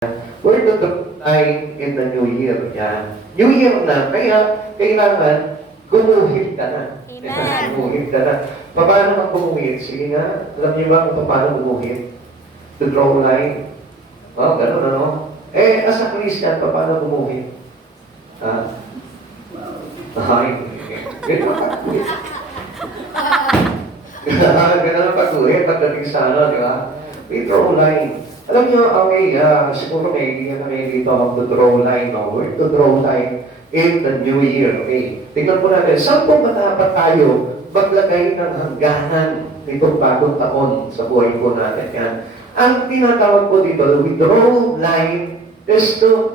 We're to die in the new year. Yan. New year na. Kaya kailangan gumuhit ka na. Amen. Gumuhit ka na. Paano ka gumuhit? Sige nga. Alam niyo ba kung paano gumuhit? To draw line. Oh, gano'n ano? As a Christian, paano gumuhit? Ha? Ay, gano'n pag-guhit. Gano'n pag-guhit pagdating sa ano, di ba? We draw line. Alam niyo, okay, siguro may dito ang to draw line, no? We're to draw line in the new year, okay? Tingnan po natin, saan po ba dapat tayo maglagay ng hangganan nitong bagong taon sa buhay po natin? Yan. Ang tinatawag po dito, we draw line is to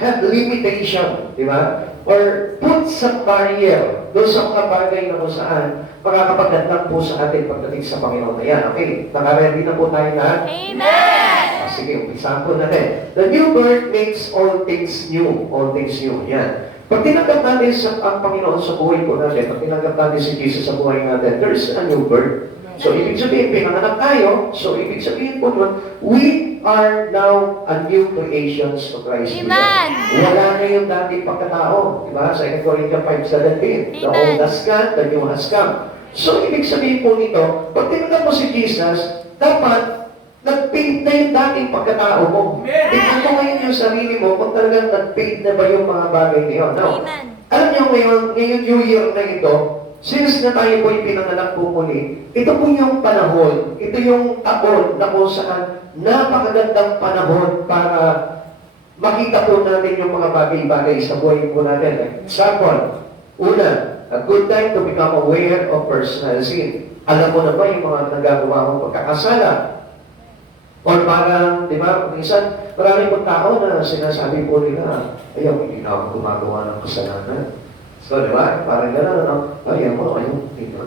have limitation, di ba? Or put some barrier doon sa mga bagay na kung saan makakapagdadang po sa atin pagdating sa Panginoon na yan. Okay, nakaready na po tayo lahat? Amen! Sige, umpisahan po natin. The new birth makes all things new. All things new. Yan. Pag tinanggap natin ang Panginoon sa buhay po natin, pag tinanggap natin si Jesus sa buhay natin, there's a new birth. So, ibig sabihin, pinanganak tayo. So, ibig sabihin po nun, we are now a new creations of Christ. Amen! Wala na yung dating pagkatao. Diba? Sa 2 Corinthians 5:17. The old has gone, the new has come. So, ibig sabihin po nito, pag tinanggap mo si Jesus, dapat nag-paid na yung dating pagkatao mo. Tingnan mo ngayon yung sarili mo kung talagang nag-paid na ba yung mga bagay ngayon. Now, alam niyo ngayon New Year na ito, since na tayo po pinanganak po muli, ito po yung panahon, ito yung taon na kung saan napakagandang panahon para makita po natin yung mga bagay-bagay sa buhay po natin. Example, una, a good time to become aware of personal sin. Alam mo na ba yung mga nagagawa mong pagkakasala? Or parang, di ba, minsan, marami pong tao na sinasabi po nila, ayaw, hindi na ako gumagawa ng kasalanan. So, di ba, parang gano'n, ano, ayaw,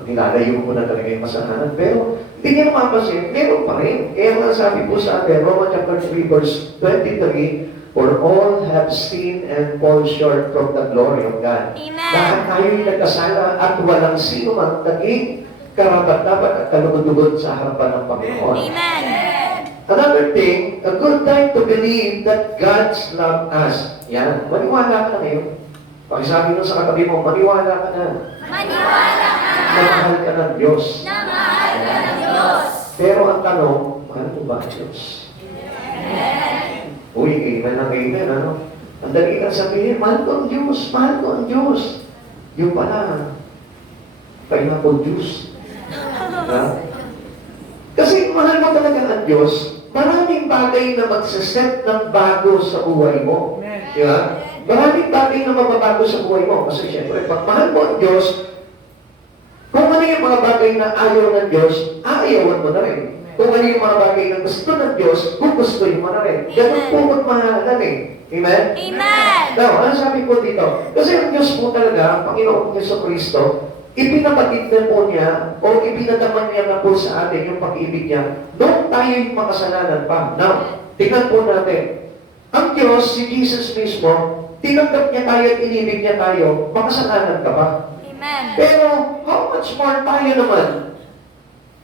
nilalayo ko na talaga yung kasalanan. Pero, hindi niya mapapansin, meron pa rin. Kaya nga sabi po sa atin, Romans chapter 3, verse 23, for all have sinned and fall short from the glory of God. Amen. Lahat tayo'y nagkasala at walang sino man naging karapat-dapat at kalugod-lugod sa harapan ng Panginoon. Amen! Another thing, a good time to believe that God's love us. Yan, maniwala ka na ngayon. Pakisabi mo sa katabi mo, maniwala ka na. Maniwala ka na! Na mahal ka ng Diyos. Na mahal ka ng Diyos! Pero ang tanong, mahal mo ba ang Diyos? Uy, amen ang amen, ano? Ang dali kang sabihin, mahal ko ang Diyos, mahal ko ang Diyos. Yung pala, pineapple juice. Ha? Kasi mahal mo talaga ang Diyos, maraming bagay na magsaset ng bago sa buhay mo. Di ba? Maraming bagay na mababago sa buhay mo. Kasi siyempre, pag mahal mo ang Diyos, kung ano yung mga bagay na ayaw ng Diyos, aayawan mo na rin. Kung ano yung mga bagay na gusto ng Diyos, gugustuhin mo na rin. Ganun po magmahalan eh. Amen? Amen! Now, ano sabi po dito? Kasi ang Diyos po talaga, ang Panginoon Yeso Kristo, ipinabatid na po niya o ipinadaman niya na po sa atin yung pag-ibig niya noong tayo'y makasalanan pa. Now, tingnan po natin. Ang Diyos, si Jesus mismo, tinanggap niya tayo at inibig niya tayo, makasalanan ka ba? Amen! Pero, how much more tayo naman?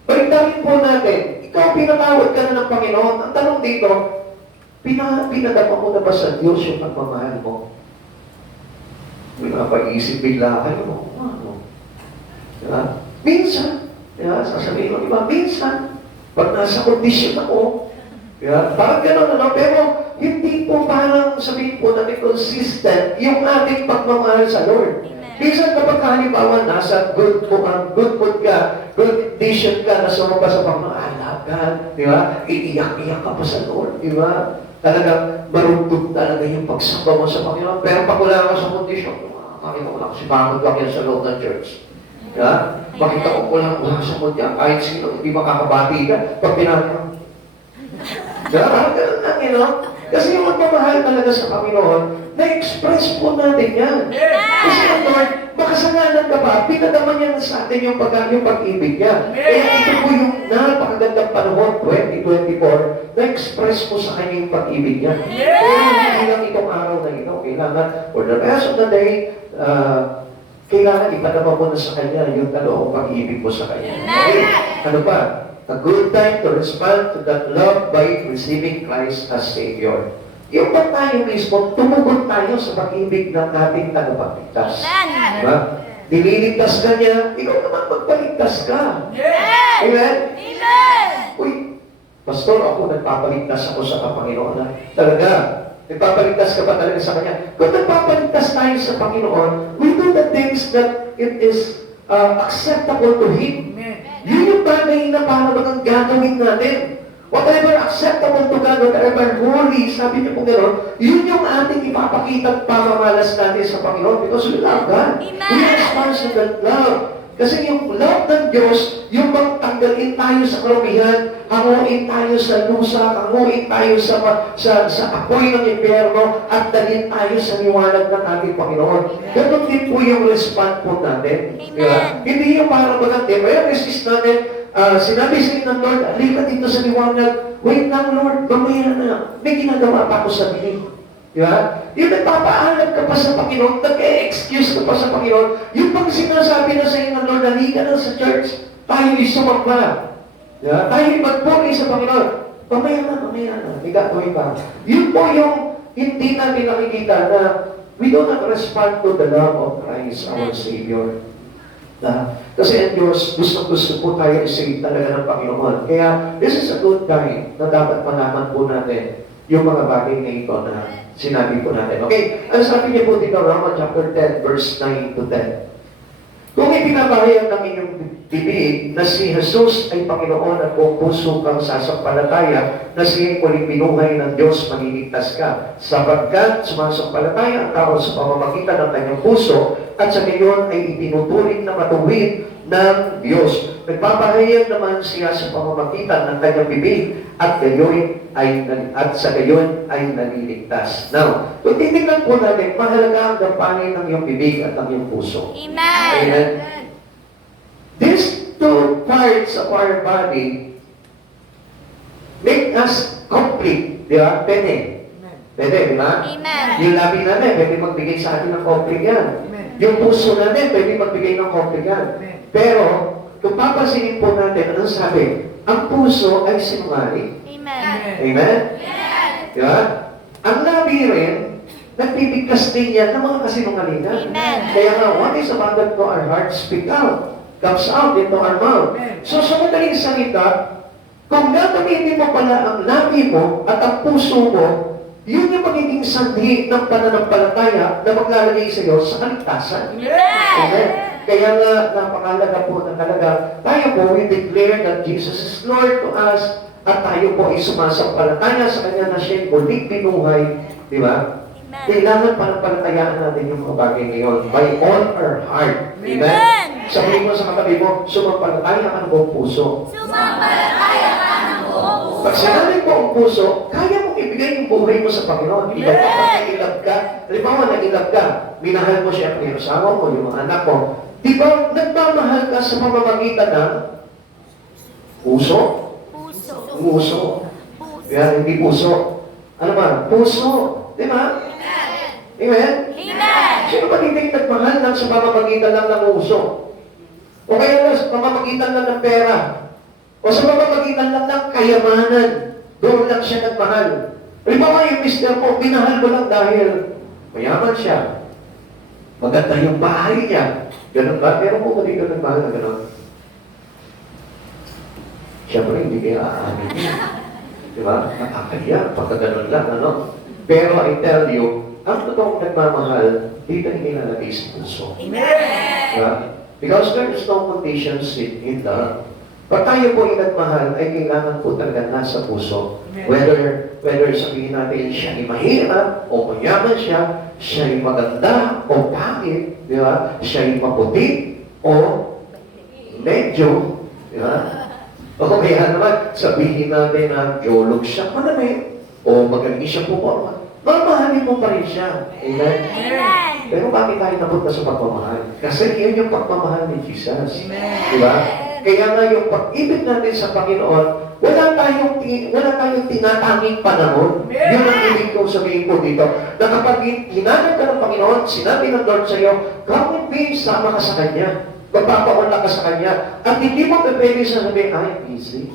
Baliktarin po natin, ikaw pinatawad ka na ng Panginoon. Ang tanong dito, pinadama mo na ba sa Diyos yung pagmamahal mo? May napaisip bigla kayo mo. Diba? Minsan, diba? Sasabihin mo, diba? Minsan, pag nasa kondisyon ako, diba? Parang gano'n, ano? Pero, hindi po parang sabihin po natin consistent yung ating pagmamahal sa Lord. Minsan, kapag halimbawa, nasa good mood ka, good condition ka, nasa pa sa pagmamahal ka, diba? Iiyak-iyak ka pa sa Lord, diba? Talagang marugtog talaga yung pagsamba mo sa Panginoon. Pero pag wala ka sa kondisyon, Panginoon, ako si pangod lang yan sa loob ng church. Yeah? Makita ko lang wala sa kanya, kahit sino, hindi makakabati ka, pag pinanong. Diba? Parang ganun lang, you know? Kasi yung magmamahal talaga sa Panginoon, na-express po natin yan. Kasi ang Lord, makasalanan ka ba? Pinadaman niya sa atin yung pag-ibig niya. Kaya ito po yung napakagandang panahon, 2024, na-express mo sa kanya yung pag-ibig niya. Pero hindi lang itong araw na ito, kailangan, for the rest of the day, kailangan ipadama mo na sa Kanya yung talagang pag-ibig mo sa Kanya. Okay, ano pa? A good time to respond to that love by receiving Christ as Savior. Yung ba tayo mismo, tumugon tayo sa pag-ibig ng ating tagapagligtas. Amen. Diba? Nililigtas ka niya, ikaw naman magpaligtas ka. Amen. Amen? Amen. Uy, Pastor, ako nagpapaligtas ako sa Panginoon. Talaga, nagpapaligtas ka ba talaga sa Kanya? Kung nagpapaligtas tayo sa Panginoon, we do the things that it is acceptable to Him. Yun yung bagay na para bagang gagawin natin. Whatever acceptable to God, whatever holy, sabi niyo po gano'n, yun yung ating ipapakita at pamamalas natin sa Panginoon because we love God. Amen. We respond to that love. Kasi yung love ng Diyos, yung magtanggalin tayo sa karumihan, hanguin tayo sa lusa, hanguin tayo sa apoy ng impyerno, at dalhin tayo sa liwanag ng ating Panginoon. Ganun din po yung respond po natin. Amen. Diba? Hindi yung parang maganda. Kaya resist natin, sinabi sa ng Lord, halika dito sa liwanag. Wait lang, Lord, mamaya na. May ginagawa pa ako sa dilim. Di ba? Yung nagpapaalam ka pa sa Panginoon, nag-e-excuse ka pa sa Panginoon, yung pag sinasabi na sa inyo ng Lord, halika na sa church, tayo isumagpa. Di ba? Tayo magpuri sa Panginoon. Mamaya na. May gagawin pa. Yun po yung hindi natin nakikita na we do not respond to the love of Christ, our Savior. Kasi ang Diyos, gusto po tayo isave talaga ng Panginoon. Kaya, this is a good time na dapat malaman po natin yung mga bagay na ito na sinabi po natin. Okay, ang sabi niya po dito, Romans chapter 10, verse 9 to 10. Kung ipinapahayag ng inyong bibig na si Jesus ay Panginoon at kung puso kang sasampalataya na siya'y muling binuhay ng Diyos, maniligtas ka. Sapagkat sumasampalataya ang tao sa pamamagitan ng kanyang puso at sa gayon ay itinuturing na matuwid ng Diyos. Nagpapahayag naman siya sa pamamagitan ng kanyang bibig at sa gayon ay naliligtas. Now, kung titignan po natin, mahalaga ang gampanin ng iyong bibig at ng iyong puso. Amen. Amen. These two parts of our body make us complete. Di ba? Pwede. Pwede, di ba? Amen. Yung labi natin, pwede magbigay sa atin ng complete yan. Yung puso natin, pwede magbigay ng complete yan. Pero, kung papansinin po natin, anong sabi? Ang puso ay sinungaling. Amen. Amen? Di ba? Ang labi rin, nagbibigkas din yan ng mga kasinungalingan. Amen. Kaya nga, what is abundant to our heart, speak out. Comes out into our mouth. So, sa madaling salita, kung gagamitin mo pala ang labi mo at ang puso mo, yun yung magiging sanhi ng pananampalataya na maglalagay sa iyo sa kaligtasan. Amen. Kaya nga, napakalaga po na talaga, tayo po, we declare that Jesus is Lord to us, at tayo po ay sumasampalataya sa Kanya na siya'y muling binuhay. Di ba? Kailangan panampalatayaan natin yung mga bagay ngayon by all our heart. Amen? Sabihin mo sa katabi mo, sumampalataya ka ng buong puso. Sumampalataya ka ng buong puso. Pag sinabi mo ang puso, kaya mong ibigay yung buhay mo sa Panginoon. Ikaw pa pag nag-ilab ka, halimbawa nag-ilab ka, minahal mo siya yung asawa mo, yung mga anak mo. Di ba, nagmamahal ka sa pamamagitan ng puso? Puso. Puso. Yan, hindi puso. Ano ba? Puso. Di ba? Amen? Amen. Sino ba hindi nagmahal lang sa pamamagitan lang ng puso? O kaya lang sa pamamagitan lang ng pera? O sa pamamagitan lang ng kayamanan? Doon lang siya nagmahal. Halimbawa yung mister mo, minahal mo lang dahil mayaman siya. Maganda yung bahay niya. Ganun ba? Pero kung hindi ka nagmahal na ganun, siyempre hindi kaya aamin niya. Diba? Nakakaya, pagka ganun lang, ano? Pero I tell you, ang totoong nagmamahal, dito nilalagay sa puso. Amen. Diba? Because there is no conditions in love. Pag tayo po yung nagmahal, ay kailangan po talaga nasa puso. Whether sabihin natin siya ay mahirap o mayaman siya, siya ay maganda o pangit, di ba? Siya ay maputi o medyo, di ba? O kaya naman, sabihin natin na geolog siya, manamay, o magaling siya po, mamahalin mo pa rin siya. Amen? Amen. Pero bakit tayo napunta sa pagmamahal? Kasi yun yung pagmamahal ni Jesus. Di ba? Kaya nga yung pag-ibig natin sa Panginoon, wala tayong tinatanging panahon. Yun ang ibig kong sabihin po dito. Na kapag hinanap ka ng Panginoon, sinabi ng Lord sa iyo, come with me, sama ka sa Kanya. magpapaunla ka sa Kanya. At hindi mo pwede sasabihin, ay, busy.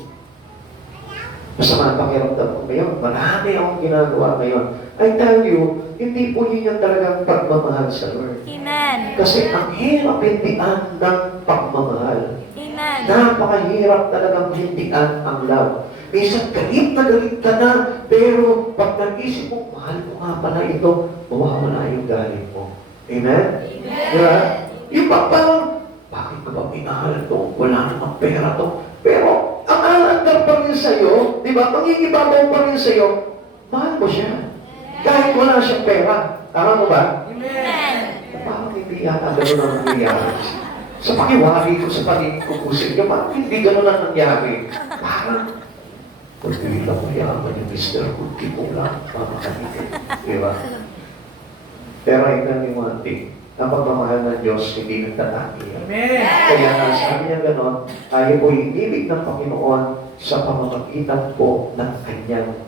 Masama ang pakiramdam ko ngayon. Marami akong ginagawa ngayon. I tell you, hindi po yun yung talagang pagmamahal sa Lord. Amen. Kasi ang hirap hindian ng pagmamahal. Amen. Napakahirap talagang hindian ang love. Minsan galit ka na, pero pag nag-isip mo, mahal ko nga pala ito, mawawala yung galit mo. Amen? Diba? Yung parang, bakit ko ba minahal ito? Wala namang pera to. Pero, ang aandar pa rin sa'yo, di ba? Mangingibabaw pa rin sa'yo, mahal mo siya. Kahit wala siyang pera. Tama mo ba? Amen. Parang hindi yata gano'n ang nangyayari. Sa pakiwari ko, sa pagiging kukusip niya, parang hindi gano'n ang nangyari. Parang, pagpili lang mayaman yung Mr. Cookie mo lang, mga kanina. Di ba? Pero I tell you one thing, ang pagmamahal ng Diyos hindi nagtatanggi. Kaya nga sabi niya gano'n, tayo po ibig ng Panginoon sa pamamagitan po ng Kanyang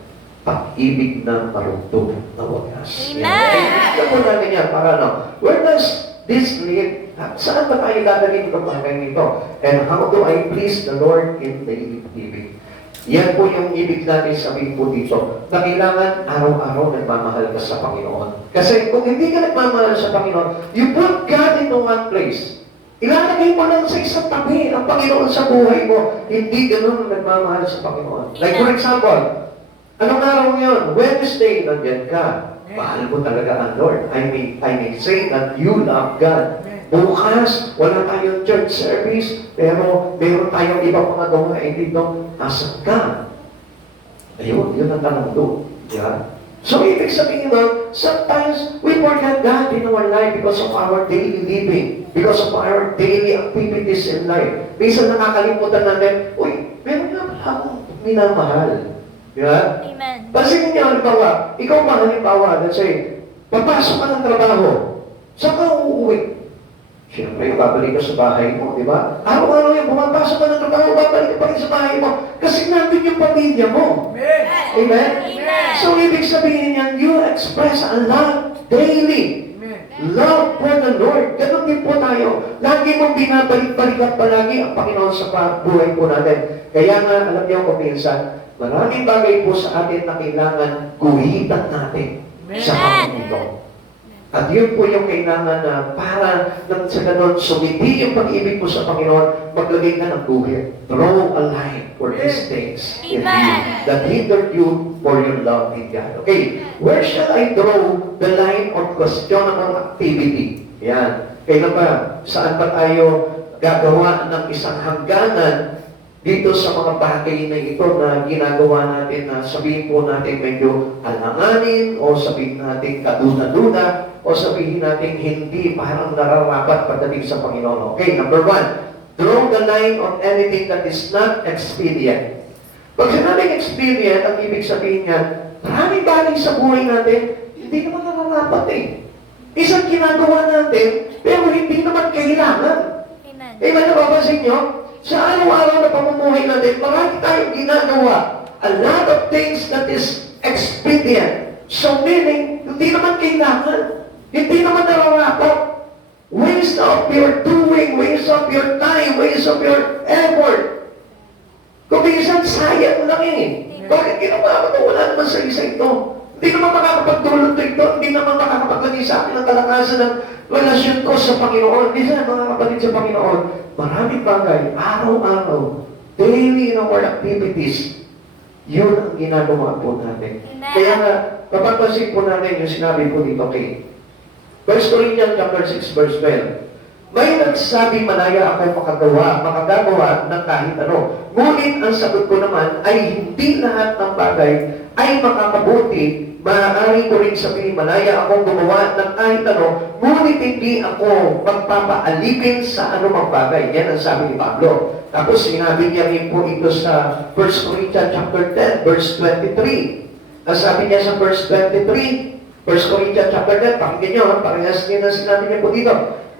pag-ibig ng marugtong na wagas. Amen! Ito po natin yan, para ano, where does this lead? Saan ba tayo dadalhin itong bagay nito? And how do I please the Lord in daily living? Yan po yung ibig natin sabihin po dito, na kailangan araw-araw nagmamahal ka sa Panginoon. Kasi kung hindi ka nagmamahal sa Panginoon, you put God into one place. Ilalagay mo lang sa isang tabi ang Panginoon sa buhay mo. Hindi ganun nagmamahal sa Panginoon. Like for example, anong araw yun? Wednesday, nandiyan ka. Mahal mo talaga ang Lord. I may say that you love God. Bukas, wala tayong church service, pero meron tayong ibang mga gawain dito. Asan ka? Ayun, yun ang tanong doon. Yeah? So, ibig sabihin nun, sometimes we forget God in our life because of our daily living, because of our daily activities in life. Minsan nakakalimutan natin, uy, meron nga pala akong minamahal. Yeah? Amen. Pansinin niyo, halimbawa, ikaw ba, halimbawa, let's say, papasok ka ng trabaho, saan ka uuwi? Siyempre, babalik ka sa bahay mo, di ba? Araw-araw yan, pumapasok ka ng trabaho, babalik ka pa rin sa bahay mo. Kasi nandun yung pamilya mo. Amen? Amen. So, ibig sabihin niyan, you express a love daily. Love for the Lord. Ganun din po tayo. Lagi mong binabalik-balikat palagi ang Panginoon sa buhay po natin. Kaya nga, alam niyo kung minsan, maraming bagay po sa atin na kailangan guhitan natin sa Panginoon. At yun po yung kailangan na para nang sa ganon, sumiti yung pag-ibig mo sa Panginoon, maglagay ka ng guhit. Draw a line for these things in you that hindered you for your love in God. Okay, where shall I draw the line of questionable activity? Yan. Kailan ba? Saan ba tayo gagawa ng isang hangganan dito sa mga bagay na ito na ginagawa natin na sabihin po natin medyo alanganin o sabihin natin kaduna-duna o sabihin natin hindi parang nararapat pagdating sa Panginoon. Okay, number 1, draw the line on anything that is not expedient. Pag sinabing expedient, ang ibig sabihin niya, maraming bagay sa buhay natin, hindi naman nararapat eh. Isang ginagawa natin, pero hindi naman kailangan. Amen. Amen, nababasin nyo? Sa araw-araw na pamumuhay natin, marami tayong ginagawa. A lot of things that is expedient. So meaning, hindi naman kailangan. Hindi naman nararapat. Waste of your doing, waste of your time, waste of your effort. Kung minsan, sayang lang eh. Bakit ginawa ko ito? Wala naman sa isa ito. Hindi naman makakapagdulot ito. Hindi naman makakapaglagay sa akin ng kalakasan ng relasyon ko sa Panginoon. Minsan, mga kapatid sa Panginoon, maraming bagay, araw-araw, daily in our activities, yun ang ginagawa po natin. Amen. Kaya nga, papapansin po natin yung sinabi po dito kay 1 Corinthians chapter 6, verse 12. May nagsabi, malaya ako makagagawa ng kahit ano. Ngunit ang sagot ko naman ay hindi lahat ng bagay ay makakabuti. Maaari ko rin sabihin, malaya akong gumawa ng kahit ano, ngunit hindi ako magpapaalipin sa anumang bagay. Yan ang sabi ni Pablo. Tapos sinabi niya rin po ito sa 1 Corinthians chapter 10, verse 23. Ang sabi niya sa verse 23, 1 Corinthians chapter 10, pakinggan nyo, parehas niya na sinabi niya po dito.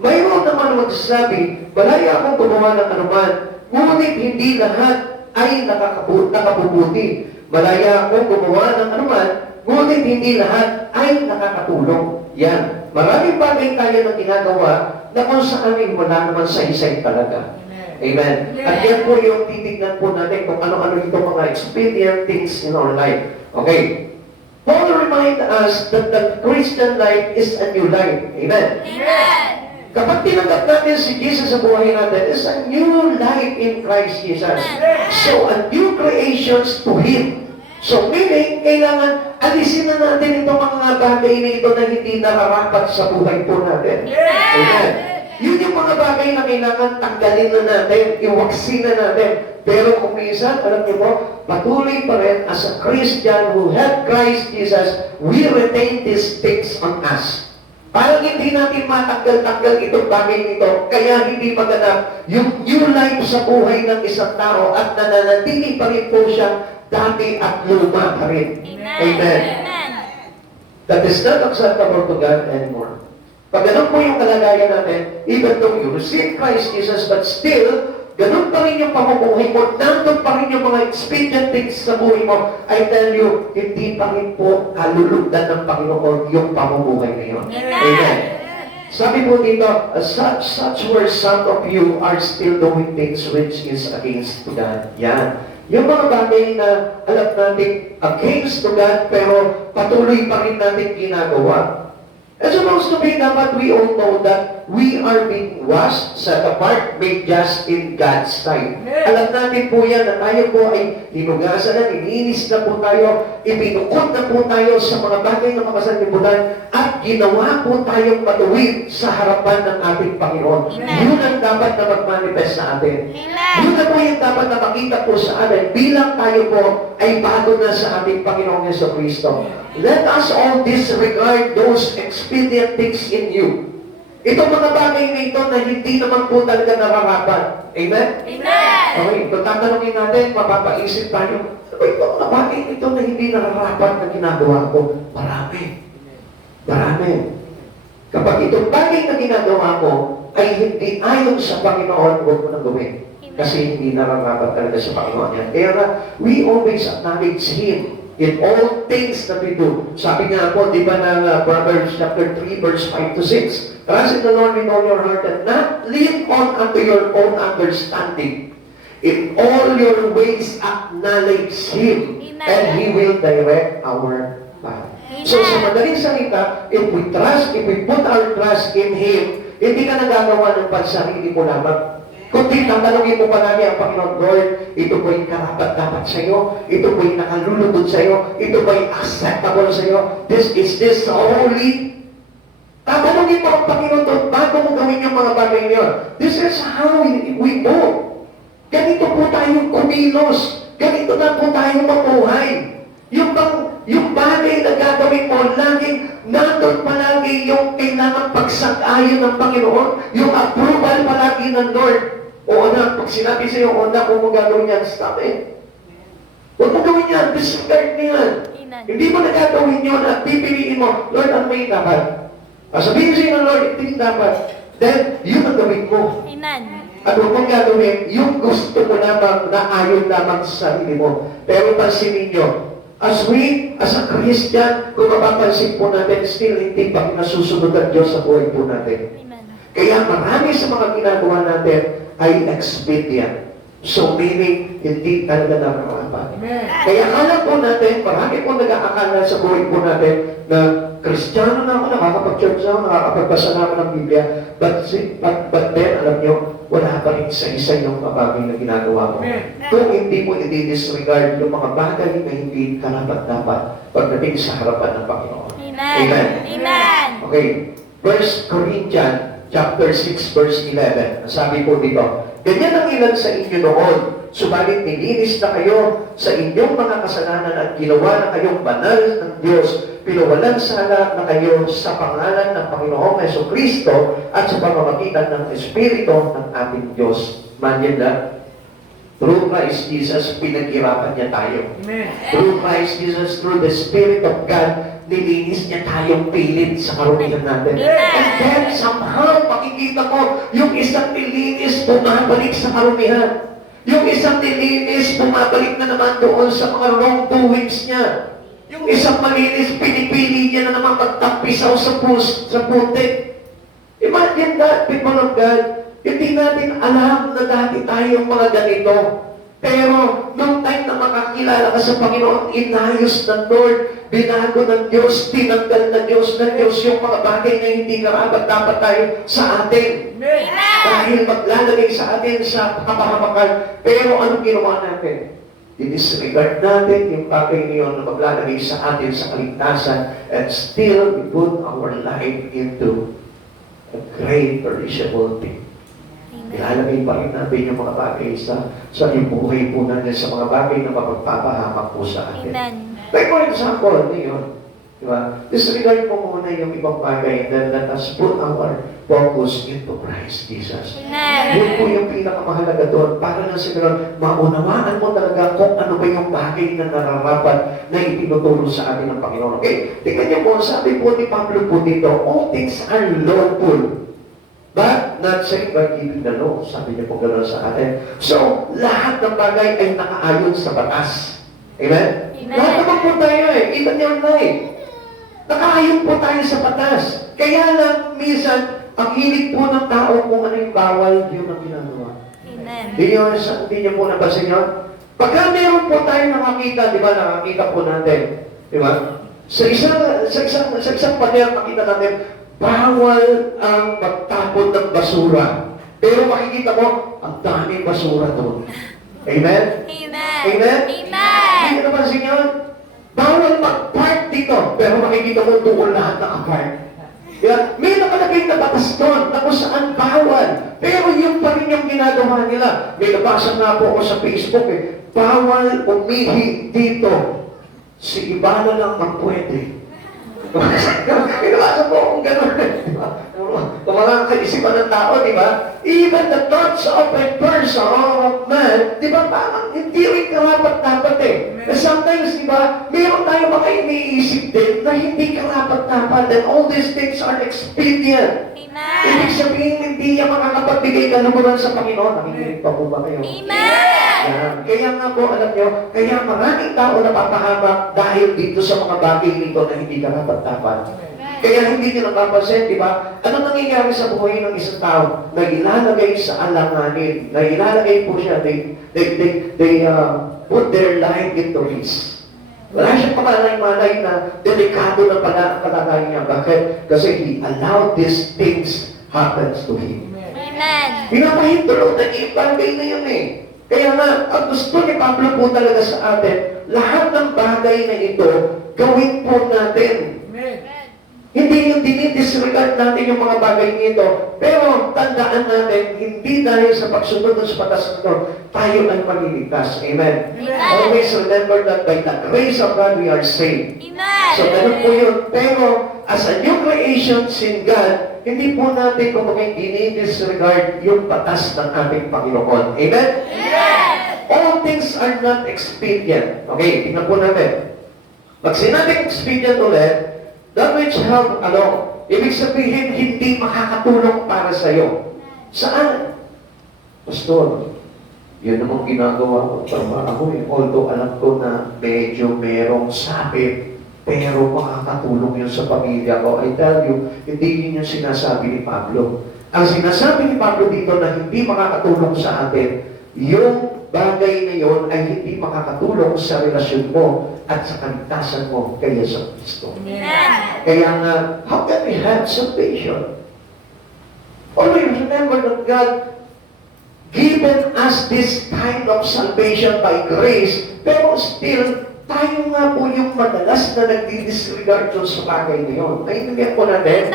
Mayroon naman magsasabi, malaya akong gumawa ng anuman, ngunit hindi lahat ay nakabubuti. Malaya akong gumawa ng anuman, ngunit hindi lahat ay nakakatulong. Yan. Maraming bagay tayo na ginagawa, na kung sa amin wala naman saysay talaga. Amen. At yan po yung titignan po natin kung ano-ano itong mga expedient things in our life. Okay. Paul remind us that the Christian life is a new life. Amen. Amen. Kapag tinanggap natin si Jesus sa buhay natin, it's a new life in Christ Jesus. So, a new creations to Him. So, meaning, kailangan alisin na natin itong mga bagay na ito na hindi nararapat sa buhay po natin. Amen. Yun yung mga bagay na kailangan tanggalin na natin, iwaksin na natin. Pero kung minsan, alam niyo po, patuloy pa rin as a Christian who had Christ Jesus, we retain these things on us. Parang hindi natin matanggal-tanggal itong bagay nito, kaya hindi maganap yung new life sa buhay ng isang tao at nananatili pa rin po siya dati at luma pa rin. Amen. That is not acceptable to God anymore. Pag ganun po yung kalagayan natin, even though you receive Christ Jesus, but still, ganun pa rin yung pamumuhay mo, nandun pa rin yung mga expedient things sa buhay mo, I tell you, hindi pa rin po kalulugdan ng Panginoon yung pamumuhay na yun. Amen. Sabi po dito, such were some of you are still doing things which is against to God. Yan. Yung mga bagay na alam natin against to God, pero patuloy pa rin natin ginagawa. It's supposed to be dapat we all know that we are being washed, set apart, made just in God's sight. Alam natin po yan na tayo po ay hinugasan na, iniinis na po tayo, ipinukod na po tayo sa mga bagay na makasanlibutan at ginawa po tayong matuwid sa harapan ng ating Panginoon. Yun ang dapat na mag-manifest sa atin. Yun na po yung dapat na makita po sa atin bilang tayo po ay bago na sa ating Panginoong Jesucristo. Let us all disregard those expedient things in you. Itong mga bagay na ito na hindi naman po talaga nararapat. Amen? Amen. Okay, kung tatanungin natin, mapapaisip tayo, ito mga bagay ito na hindi nararapat na ginagawa ko. Marami. Marami. Kapag itong bagay na ginagawa mo ay hindi ayon sa Panginoon, huwag mo na gawin. Kasi hindi nararapat talaga sa Panginoon yan. Kaya nga, we always acknowledge Him in all things that we do. Sabi nga po, di ba na Proverbs chapter 3, verse 5 to 6, trust in the Lord with all your heart and not lean on unto your own understanding. In all your ways acknowledge Him, and He will direct our path. So sa madaling salita, if we put our trust in Him, hindi ka nagagawa ng pansarili mo lamang. Kundi tatanungin mo palagi ang Panginoon, Lord, ito ba'y karapat-dapat sa iyo? Ito ba'y nakalulugod sa iyo? Ito ba'y acceptable sa iyo? Is this holy? Tatanungin mo ang Panginoon doon bago mo gawin yung mga bagay niyon. This is how we move. Ganito po tayong kumilos. Ganito na po tayong mamuhay. Yung bagay na gagawin mo, laging nandun palagi yung kailangan pagsang-ayon ng Panginoon, yung approval palagi ng Lord. O anak, pag sinabi sa'yo, o anak, kung mo gagawin yan, stop it. Huwag mo gawin yan, disregard mo yan. Hindi mo nagagawin yun at pipiliin mo, Lord, ano may dapat? Sabihin sa'yo ng Lord, ito yung dapat. Then, yun ang gawin mo. At huwag mong gagawin, yung gusto mo lamang na ayon lamang sa sarili mo. Pero pansinin nyo, as a Christian, kung mapapansin po natin, still hindi pa nasusunod ang Diyos sa buhay po natin. Kaya marami sa mga ginagawa natin ay expedient. So meaning, hindi talaga nakakarapat. Kaya akala po natin, marami po nag-aakala sa buhay po natin na Kristiyano na ako, nakakapag-church na ako, nakakapagbasa na ako ng Biblia. But then, alam nyo, wala pa rin sa isa yung bagay na ginagawa mo. Kung hindi mo i-disregard yung mga bagay na hindi karapat-dapat pagdating sa harapan ng Panginoon. Amen. Amen. Okay. 1 Corinthians chapter 6, verse 11. Sabi po dito, ganyan ang ilan sa inyo noon, subalit nilinis na kayo sa inyong mga kasalanan at ginawa na kayong banal ng Diyos, pinawalan sala na kayo sa pangalan ng Panginoong Jesucristo at sa pamamagitan ng Espiritu ng ating Diyos. Manyan na, through Christ Jesus, pinaghirapan niya tayo. Amen. Through Christ Jesus, through the Spirit of God, nilinis niya tayong pilit sa karumihan natin. And then, somehow, makikita ko, yung isang nilinis, bumabalik sa karumihan. Yung isang nilinis, bumabalik na naman doon sa mga wrongdoings niya. Yung isang malinis, pinipili niya na naman magtampisaw sa putik. Imagine that, people of God, hindi natin alam na dati tayong mga ganito. Pero, nung time na makakilala ka sa Panginoon, inayos ng Lord, binago ng Diyos, tinanggal ng Diyos yung mga bagay na hindi karapat dapat tayo sa atin. Dahil maglalagay sa atin sa kapahamakan. Pero anong ginawa natin? I-disregard natin yung bagay niyon na maglalagay sa atin sa kaligtasan, and still we put our life into a great perishable thing. Ilalagay pa rin natin yung mga bagay sa yung buhay po natin sa mga bagay na mapagpapahamak po sa atin. Amen. Like for example, ngayon, di ba? Disregard mo muna yung ibang bagay, then let us put our focus into Christ Jesus. Amen. Yun po yung pinakamahalaga doon. Para na siguro, maunawaan mo talaga kung ano ba yung bagay na nararapat na itinuturo sa atin ng Panginoon. Okay, tingnan niyo po, sabi po ni Pablo po dito, all things are lawful, but not saved by keeping the law. Sabi niya po gano'n sa atin. So, lahat ng bagay ay nakaayon sa batas. Amen? Amen. Lahat naman po tayo even your life. Nakaayon po tayo sa batas. Kaya lang, minsan, ang hilig po ng tao kung ano yung bawal, yun ang ginagawa. Amen. Hindi niyo po nabasin yun? Pagka meron po tayo nakakita, di ba, nakakita po natin, di ba? Sa isang pader, makita natin, bawal ang magtapon ng basura. Pero makikita mo, ang daming basura doon. Amen? Amen. Amen? Amen. Hindi nyo napansin yun? Bawal mag-park dito, pero makikita mo doon lahat naka-park. Yeah. May nakalagay na batas doon na kung saan bawal. Pero yun pa rin yung ginagawa nila. May nabasa nga po ako sa Facebook bawal umihi dito. Si iba na lang magpwede. Pinabasa po akong gano'n. Kung mga kaisipan ng tao, di ba? Even the thoughts of a person or of man, di ba, parang hindi rin karapat-dapat Sometimes, di ba, meron tayo mga iniisip din na hindi karapat-dapat, and all these things are expedient. Amen. Ibig sabihin, hindi yan makakapagbigay kaluguran sa Panginoon. Nakikinig pa po ba kayo? Amen. Yan. Kaya nga po, alam nyo, kaya maraming tao napapahamak dahil dito sa mga bagay nito na hindi karapat-dapat. Kaya hindi nyo napapansin, di ba? Ano nangyayari sa buhay ng isang tao? Na ilalagay sa alanganin. Na ilalagay po siya, they put their life into risk. Wala siyang pamalay-malay na delikado na palagay niya. Bakit? Kasi he allowed these things happens to him. Amen. Pinapahintulutan niya yung bagay na yun Kaya nga, ang gusto ni Pablo po talaga sa atin, lahat ng bagay na ito, gawin po natin. Hindi yung dinidisregard natin yung mga bagay nito, pero tandaan natin, hindi dahil sa pagsunod sa batas nito, tayo ay maliligtas. Amen? Amen. Always remember that by the grace of God, we are saved. Amen. So, ganun po yun. Pero, as a new creation in God, hindi po natin kumbaga dinidisregard yung batas ng ating Panginoon. Amen? Amen. All things are not expedient. Okay, tingnan po natin. Pag sinabing expedient ulit, that which help along. Ibig sabihin, hindi makakatulong para sa'yo. Saan? Pastor, yun namang ginagawa ko. Trabaho Although alam ko na medyo merong sabit, pero makakatulong yun sa pamilya ko. I tell you, hindi yun yung sinasabi ni Pablo. Ang sinasabi ni Pablo dito na hindi makakatulong sa atin, yung bagay na yun ay hindi makakatulong sa relasyon mo at sa kaligtasan mo kay Yesu Cristo. Amen. Kaya nga, how can we have salvation? Always remember that God given us this kind of salvation by grace, pero still, tayo nga po yung madalas na nagdi-disregard doon sa bagay na yun. Naintindihan po natin?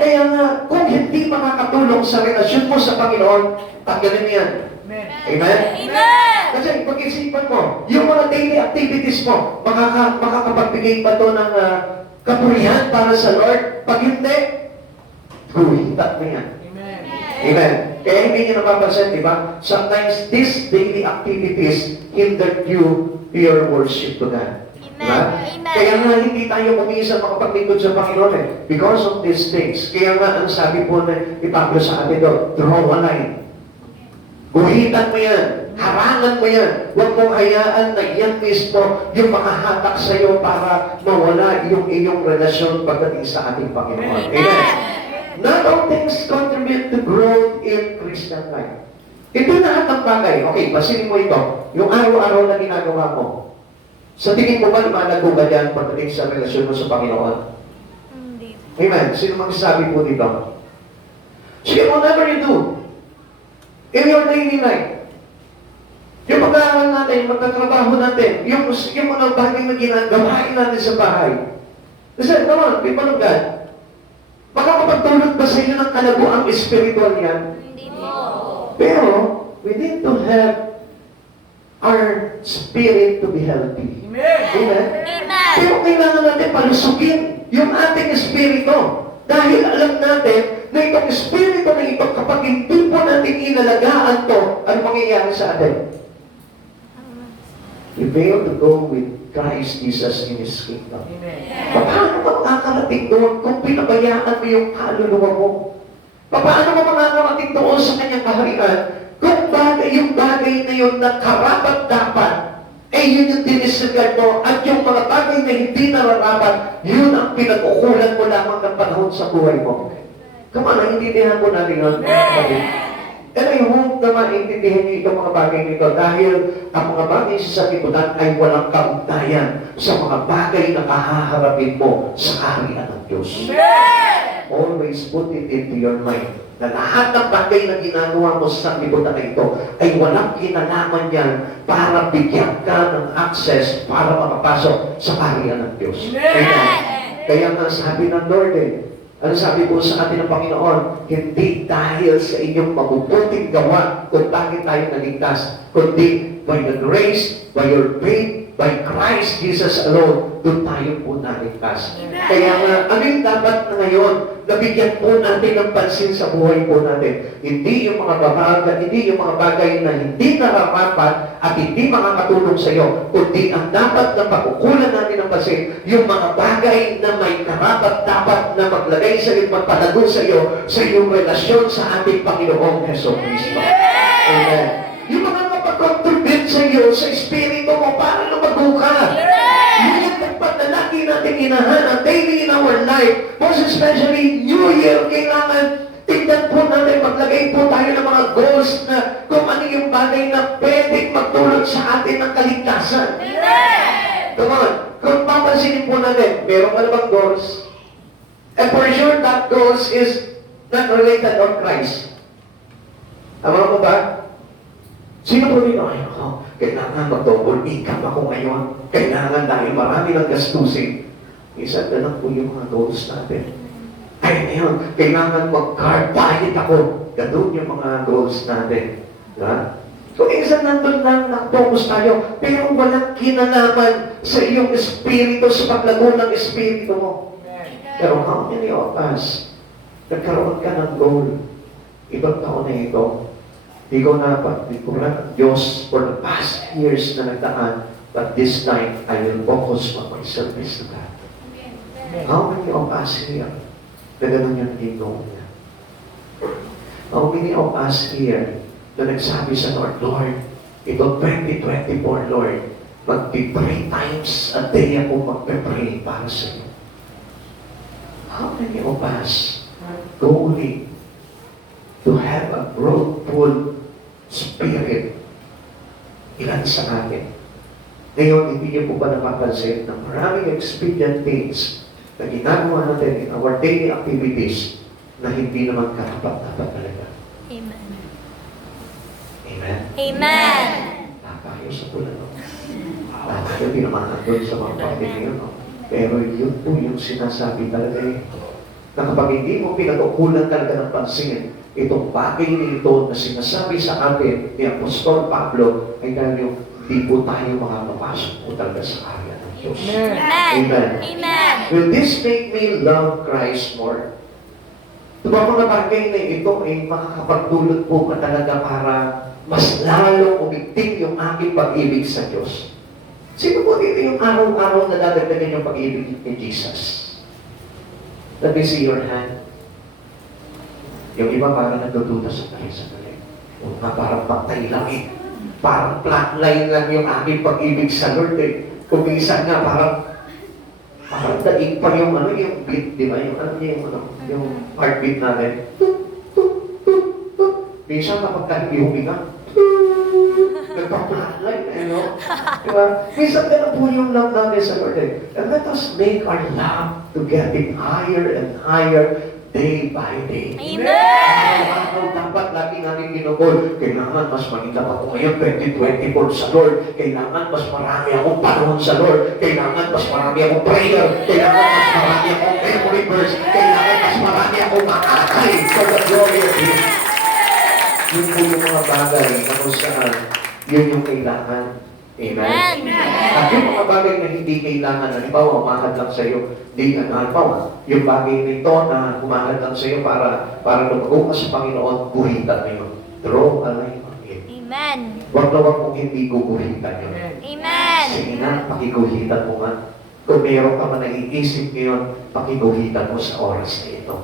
Kaya nga, kung hindi makakatulong sa relasyon mo sa Panginoon, tanggalin mo yan. Amen? Amen. Kasi pag-isipan mo, yung mga daily activities mo, makakapagbigay ba ito ng kapurihan para sa Lord? Pag hindi, guhitat mo yan. Amen. Kaya hindi nyo napapansin, di ba? Sometimes these daily activities hindered you to your worship to God. Diba? Amen. Kaya nga hindi tayo kumisa makapaglingkod sa Panginoon because of these things. Kaya nga ang sabi po ni Pablo sa atin doon, draw a line. Guhitan mo yan. Harangan mo yan. Huwag mong hayaan na yan mismo yung makahatak sa iyo para mawala yung iyong relasyon pagdating sa ating Panginoon. Amen. Not all things contribute to growth in Christian life. Ito lahat ng bagay. Okay, pasilin mo ito. Yung araw-araw na ginagawa mo. Sa tingin mo ba, lumalago ba yan pagdating sa relasyon mo sa Panginoon? Hindi. Amen. Sino magsasabi po dito? Sige, whatever you do, in your daily life, yung pag-aaral natin, yung magtatrabaho natin, yung mga bagay na ginagawain natin sa bahay. Kasi, come on, people of God, makakapagtulot ba sa inyo ng kalaguang spiritual yan? Hindi po. Pero, we need to have our spirit to be healthy. Amen? Amen. Pero kailangan natin palusugin yung ating espiritu. Dahil alam natin na itong espiritu na ito, kapag hindi po natin inalagaan to, ano mangyayari sa atin? We fail to go with Christ Jesus in His kingdom. Paano ka makakarating doon kung pinabayaan mo yung kaluluwa mo? Paano ka makakarating doon sa kanyang kaharian kung yung bagay na yun na karapat-dapat, yun yung dinisigan mo, at yung mga bagay na hindi nararapat, yun ang pinag-ukulan mo lamang ng panahon sa buhay mo. Come on, naiintindihan mo natin yun. And I hope na maintindihan niyo itong mga bagay nito dahil ang mga bagay sa sanlibutan ay walang kaugnayan sa mga bagay na kahaharapin mo sa kaharian ng Diyos. Always put it into your mind na lahat ng bagay na ginagawa mo sa sanlibutan na ito ay walang kinalaman yan para bigyan ka ng access para makapasok sa kaharian ng Diyos. Amen. Kaya nga sabi ng Lord ano sabi po sa atin ng Panginoon? Hindi dahil sa inyong mabubuting gawa kung bakit tayo naligtas, kundi by the grace, by your faith, by Christ Jesus alone, doon tayo po naligtas. Kaya nga, ano yung dapat na ngayon, nabigyan po natin ng pansin sa buhay po natin? Hindi yung mga babagay, hindi yung mga bagay na hindi nararapat at hindi makakatulong sa iyo, kundi ang dapat na pagkukulan natin ng pansin, yung mga bagay na may karapat-dapat na maglagay sa iyo, magpalago sa iyo, sa iyong relasyon sa ating Panginoong Heso Kristo. Amen. Yung mga kapag-contribute sa iyo, sa espiritu mo, para lumago ka. Yun yung pagpadalaki natin inahanap daily in our life, most especially New Year, kailangan tignan po natin, maglagay po tayo ng mga goals na kung ano yung bagay na pwedeng magtulot sa atin ng kaligtasan. Come on, kung papansinin po natin, meron ka na bang goals? And for sure, that goals is not related on Christ. Tama mo ba? Sino po rin ako? Kailangan mag-double income ako ngayon. Kailangan dahil marami ng gastusin. Isa na lang po yung mga goals natin. Ay, ngayon, kailangan mag-card diet ako. Ganun yung mga goals natin. Diba? So, isa nandun lang, nag-focus tayo, pero walang kinalaman sa iyong espiritu, sa paglago ng espiritu mo. Pero how many of us, nagkaroon ka ng goal, ibang taon na ito, di ko na pag-ikuran ng Diyos for the past years na nagdaan, but this time, I will focus on my service to God. How many of us here, na ganun yung naging goal niya? How many of us here, na nagsabi sa Lord, Lord, ito 2024, Lord, mag-3 times a day ako magpe-pray para sa iyo. How many of us going to have a growthful spirit? Ilan sa atin? Ngayon, hindi niyo po ba napapansin na maraming expedient things na ginagawa natin in our daily activities na hindi naman karapat-dapat talaga? Amen. Amen? Amen. Nakakayo sa tulan, no? Nakakayo, di naman nandun sa mga pagkain ngayon, no? Pero yun po yung sinasabi talaga na kapag hindi mo pinag-ukulan talaga ng pansin, itong bagay nito na sinasabi sa atin ni Apostol Pablo ay dahil yung di po tayo makapapasok po talaga sa karya ng Diyos. Amen. Amen. Will this make me love Christ more? Diba mga bagay na ito ay makakapagdulot po ka talaga para mas lalong umigting yung aking pag-ibig sa Diyos. Sino po dito yung araw-araw na dadagdagan yung pag-ibig ni Jesus? Let me see your hand. Yung iba parang nagdududa sa sandali. Yung mga parang patay lang eh. Parang flatline lang yung aking pag-ibig sa Lord eh. Kung minsan nga parang Parang daig pa yung yung beat, di ba? Yung yung heartbeat natin. Minsan kapag hindi huminga, nagpa-flatline, Diba? Minsan ganun po yung love namin sa Lord eh. And let us make our love to getting higher and higher day by day. Amen. Dapat lagi natin ginugol. Kailangan mas maganda ako ngayon 2024 sa Lord. Kailangan mas marami akong panahon sa Lord. Kailangan mas marami akong prayer. Kailangan mas marami akong memory verse. Kailangan mas marami akong makakay sa the glory of Him. Yun po yung mga bagay na kung saan yun yung kailangan. Amen? At yung mga bagay na hindi kailangan, halimbawa, umahad lang sa'yo, halimbawa, yung bagay nito na umahad lang sa'yo para lumago ka sa Panginoon, guhitan mo yun. Draw a line on it. Amen. Huwag na huwag mong hindi guguhitan yun. Amen. Sige na, pakiguhitan mo nga. Kung meron ka man naiisip ngayon, pakiguhitan mo sa oras na ito.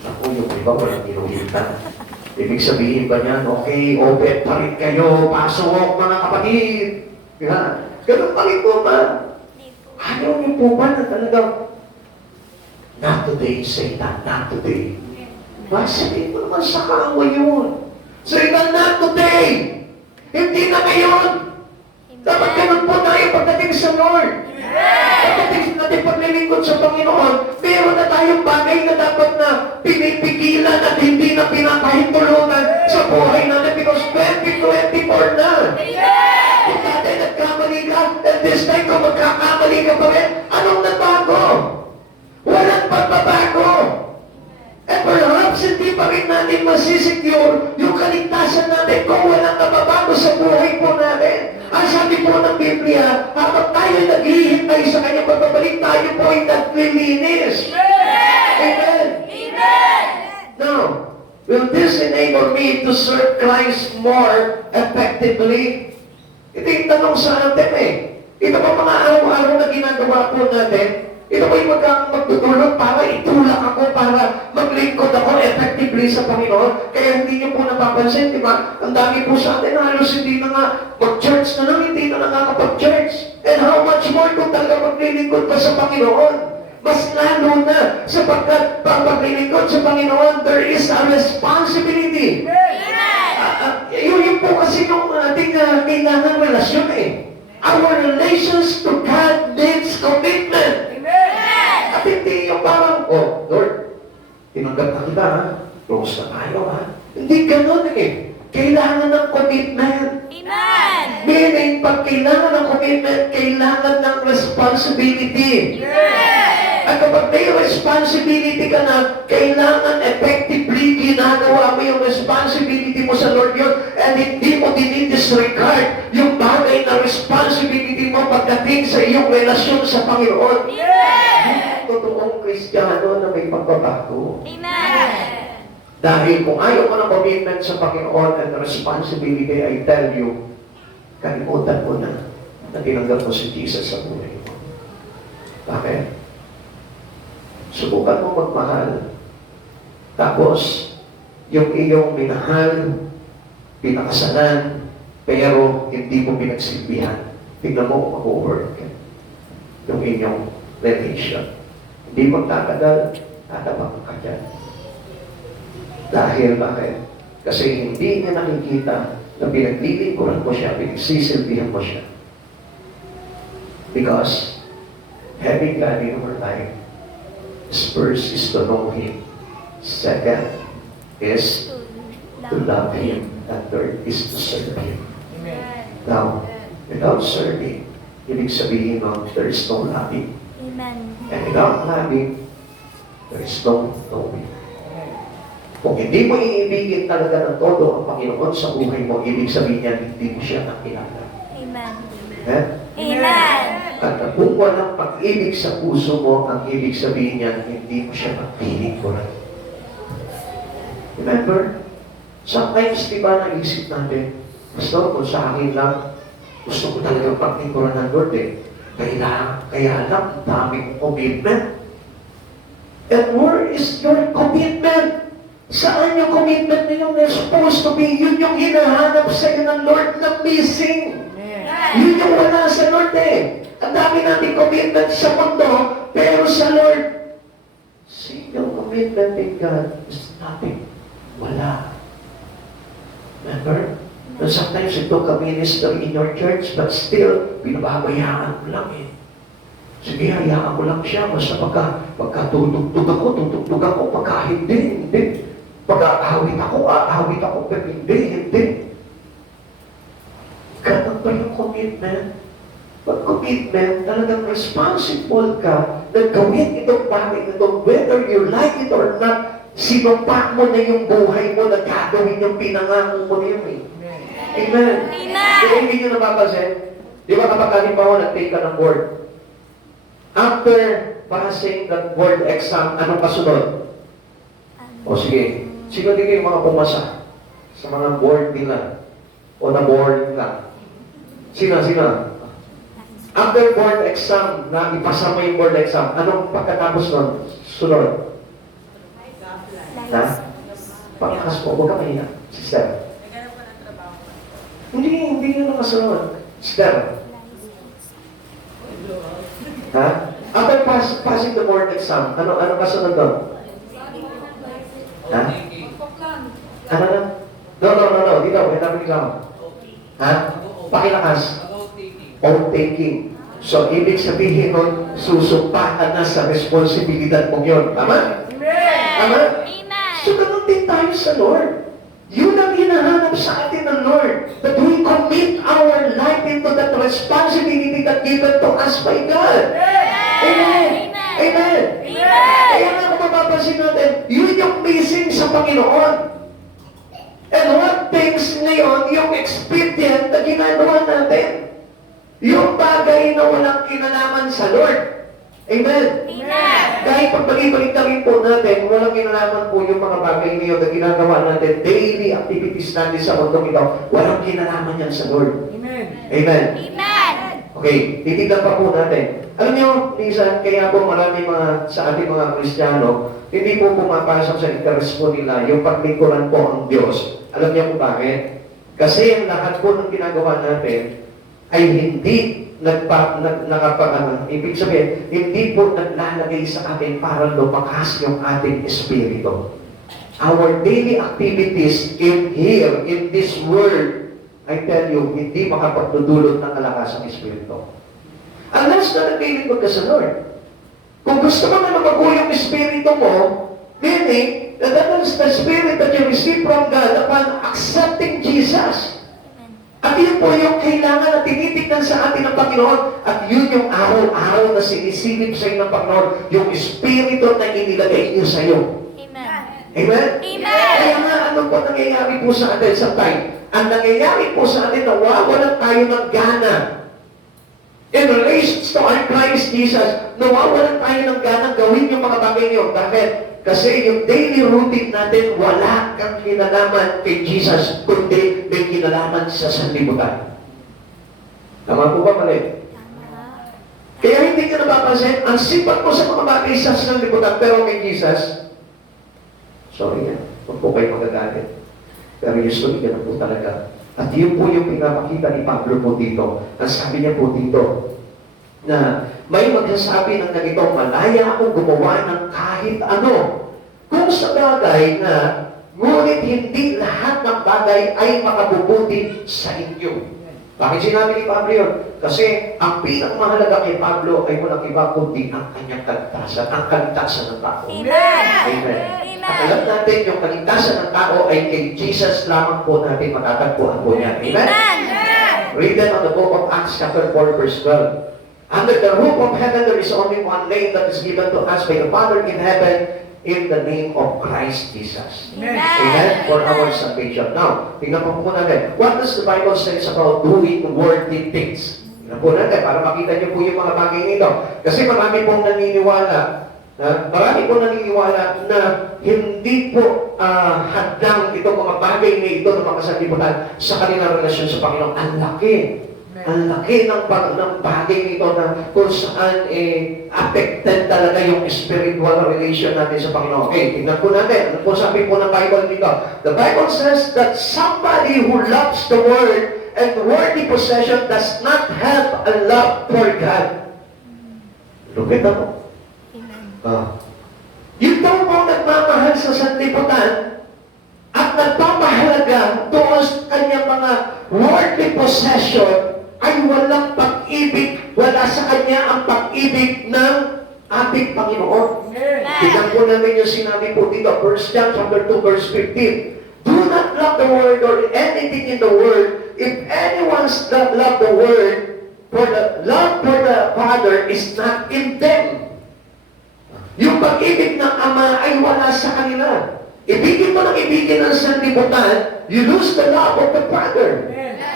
Ako, yung iba walang ginuhitan. Ibig sabihin ba niyan, okay, open pa rin kayo, pasok mga kapatid. Ganun pa rin po ba? Ayaw niyo po ba na talagang, not today, Satan, not today. Sabihin mo naman sa kawa yun. Satan, not today! Hindi na ngayon! Dapat ganun po tayo pagdating sa Lord. Pagdating natin paglilingkod sa Panginoon, meron na tayong bagay na dapat na pinipigilan at hindi na pinapahintulutan sa buhay natin because 2024 na. Kung dati nagkamali ka, at this time kung magkakamali ka pa rin, anong nabago? Walang pagbabago. And perhaps hindi pa rin natin masisecure yung kaligtasan natin kung walang nababago sa buhay po natin. Ang sabi po ng Biblia, habang tayo naghihintay sa kanyang pagbabalik, tayo po ay naglilinis. Amen. Amen. Now, will this enable me to serve Christ more effectively? Ito yung tanong sa atin eh. Ito pa mga araw-araw na ginagawa po natin. Ito po yung magtutulog para itulak ako, para maglingkod ako effectively sa Panginoon. Kaya hindi niyo po napapansin, di ba? Ang dami po sa atin, halos hindi na nga mag-church na lang, hindi na nakakapag-church. And how much more kung talaga maglilingkod pa sa Panginoon? Mas lalo na, sapagkat pag maglilingkod sa Panginoon, there is a responsibility. Yun po kasi yung ating kailangan relasyon eh. Our relations to God needs commitment. At hindi yung parang, oh, Lord, tinanggap na kita, ha? Close na tayo, ha? Hindi ganun eh. Kailangan ng commitment. Amen. Meaning, pag kailangan ng commitment, kailangan ng responsibility. At kapag may responsibility ka na, kailangan effectively ginagawa mo yung responsibility mo sa Lord yun and hindi mo dinidisregard yung bagay na responsibility mo pagdating sa iyong relasyon sa Panginoon. Totoong Kristiyano na may pagbabago. Amen. Dahil kung ayaw mo ng commitment sa Panginoon and responsibility, I tell you, kalimutan mo na tinanggap mo si Jesus sa buhay mo. Bakit? Subukan mo magmahal. Tapos, yung iyong minahal, pinakasalan, pero hindi mo pinagsilbihan. Tingnan mo kung mag-work yung inyong relation. Hindi magtatagal, tatabang ka dyan. Dahil bakit? Kasi hindi niya nakikita na pinaglilingkuran mo siya, pinagsisilbihan mo siya. Because having God in our life, first is to know Him. Second is to love Him. And third is to serve Him. Now, without serving, ibig sabihin mo, there is no loving. Amen. And without loving, there is no knowing. Kung hindi mo iibigin talaga ng todo ang Panginoon sa buhay mo, ibig sabihin niya, hindi mo siya nakilala. Amen. Eh? Amen. At kung walang pag-ibig sa puso mo, ang ibig sabihin niya, hindi mo siya magpiling ko rin. Remember? Sometimes, di ba, naisip natin, Pastor, kung sa akin lang, gusto ko talagang paglingkuran ng Lord eh. Kaya lang, daming commitment. And where is your commitment? Saan yung commitment na yung supposed to be? Yun yung hinahanap sa iyo ng Lord na missing. Yun yung wala sa Lord eh. Ang dami nating commitment sa mundo, pero sa Lord, single commitment in God is nothing. Wala. Remember? And sometimes you took a ministry in your church, but still, pinababayaan mo lang eh. Sige, hayaan ko lang siya. Basta pagka tutugtog ako. Pagka hindi. Pagka ahawit ako. Pero hindi. Ganun ba yung commitment? Pag commitment, talagang responsible ka na gawin itong bagay ito, whether you like it or not, sinumpa mo na yung buhay mo na gagawin yung pinangako mo na yun eh. Amen. Kaya hindi nyo napapansin, di ba kapag halimbawa nag-take ka ng board, after passing the board exam, anong kasunod? O sige, sino dito yung mga pumasa sa mga board nila? O na-board ka? Sino? After board exam, na ipasa mo yung board exam, anong pagkatapos nun? Sunod? Ha? Pagkakas mo, huwag ka mahiya. Sister. Hindi yun nakasunod. Sister. Ha? After passing the board exam, ano kasunod doon? Ha? Ano na? No. Dito, may namin ikaw. Ha? Pakilakas. Oath taking. So, ibig sabihin nun, susumpa ka na sa responsibilidad mo yun. Tama? Tama? So, ganun din tayo sa Lord. Yun ang hinahanap sa atin ng Lord. That we commit our life into that responsibility that given to us by God. Amen. Amen. Kaya nga kung mapapansin natin, yun yung missing sa Panginoon. And what things ngayon, yung expedient na ginagawa natin. Yung bagay na walang kinalaman sa Lord. Amen. Dahil pag balik-balik na rin po natin, walang kinalaman po yung mga bagay ngayon na ginagawa natin, daily activities natin sa mundo ito, walang kinalaman yan sa Lord. Amen. Okay, titignan pa po natin. Alam niyo, minsan, kaya po marami sa ating mga Kristiyano, hindi po pumapasok sa interest po nila yung paglingkuran po ang Diyos. Alam niyo po bakit? Kasi ang lahat po ng ginagawa natin ay hindi ibig sabihin, hindi po naglalagay sa atin para lumakas yung ating espiritu. Our daily activities in here, in this world, I tell you, hindi makapagdudulot ng kalakas ang espiritu. Unless na naglilingkod ka sa Lord. Kung gusto mo na lumago yung espiritu mo, meaning, that is the spirit that you receive from God upon accepting Jesus. At yun po yung kailangan na tinitignan sa atin ng Panginoon. At yun yung araw-araw na sinisilip sa inyo ng Panginoon, yung Espiritu na inilagay niyo sa iyo. Amen? Kaya nga, ano po nangyayari po sa atin sa time? Ang nangyayari po sa atin, nawawalan tayo ng gana. In relation to our Christ Jesus, nawawalan tayo ng gana gawin yung mga bagay niyo. Dahil kasi yung daily routine natin, wala kang kinalaman kay Jesus, kundi may kinalaman sa sanlibutan. Tama po ba mali? Kaya hindi ka napapansin, ang sipat mo sa mga bagay sa sanlibutan, pero kay Jesus, sorry yan, huwag po kayo magagalit. Pero usually, ganun po talaga. At yun po yung pinapakita ni Pablo po dito. Ang sabi niya po dito, na may magsasabi ng ganito, malaya akong gumawa ng kahit ano. Kung sa bagay na, ngunit hindi lahat ng bagay ay makabubuti sa inyo. Bakit sinabi ni Pablo yun? Kasi ang pinakamahalaga kay Pablo ay walang iba kundi ang kanyang kaligtasan, ang kaligtasan ng tao. Amen. At alam natin, yung kaligtasan ng tao ay kay Jesus lamang po natin matatagpuan po niya. Amen? Read that on the book of Acts chapter 4 verse 12. Under the roof of heaven, there is only one name that is given to us by the Father in heaven, in the name of Christ Jesus. Amen? For our salvation. Now, tingnan po natin. What does the Bible say about doing worthy things? Tingnan po natin, para makita niyo po yung mga bagay nito. Kasi marami pong naniniwala na hindi po hadlang itong mga bagay na ito ng mga sanlibutan sa kanilang relasyon sa Panginoon. Ang laki ng bagay nito na kung saan affected talaga yung spiritual relation natin sa Panginoon. Okay, tingnan po natin. Ano po sabi po ng Bible dito? The Bible says that somebody who loves the Word and worldly possession does not have a love for God. Lupit ako. Amen. Yung tao mo nagmamahal sa sanlibutan at nagpapahalaga doon sa kanyang mga worldly possession ay walang pag-ibig, wala sa kanya ang pag-ibig ng ating Panginoon. Tignan po namin yung sinabi po dito, 1 John chapter 2, verse 15. Do not love the world or anything in the world. If anyone's love the world, for the love for the Father is not in them. Yung pag-ibig ng Ama ay wala sa kanila. Ibigin mo ng ibigin ng sanlibutan, you lose the love of the Father.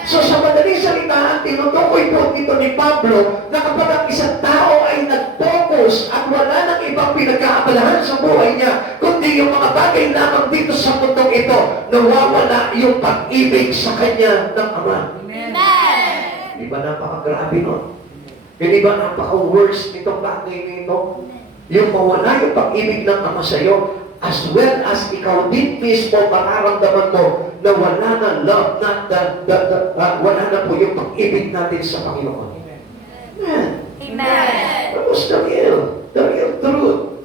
So sa madaling salita, tinutukoy po dito ni Pablo na kapag ang isang tao ay nag-focus at wala nang ibang pinagkaabalahan sa buhay niya, kundi yung mga bagay lamang dito sa mundong ito, nawawala yung pag-ibig sa kanya ng Ama. Amen. Di ba napakagrabe nun? Di ba napaka-worst nitong bagay nito? Yung mawala yung pag-ibig ng Ama sa iyo, as well as ikaw din mismo mararamdaman mo na wala na love, wala na po yung pag-ibig natin sa Panginoon. Amen. Amen. That was the real truth.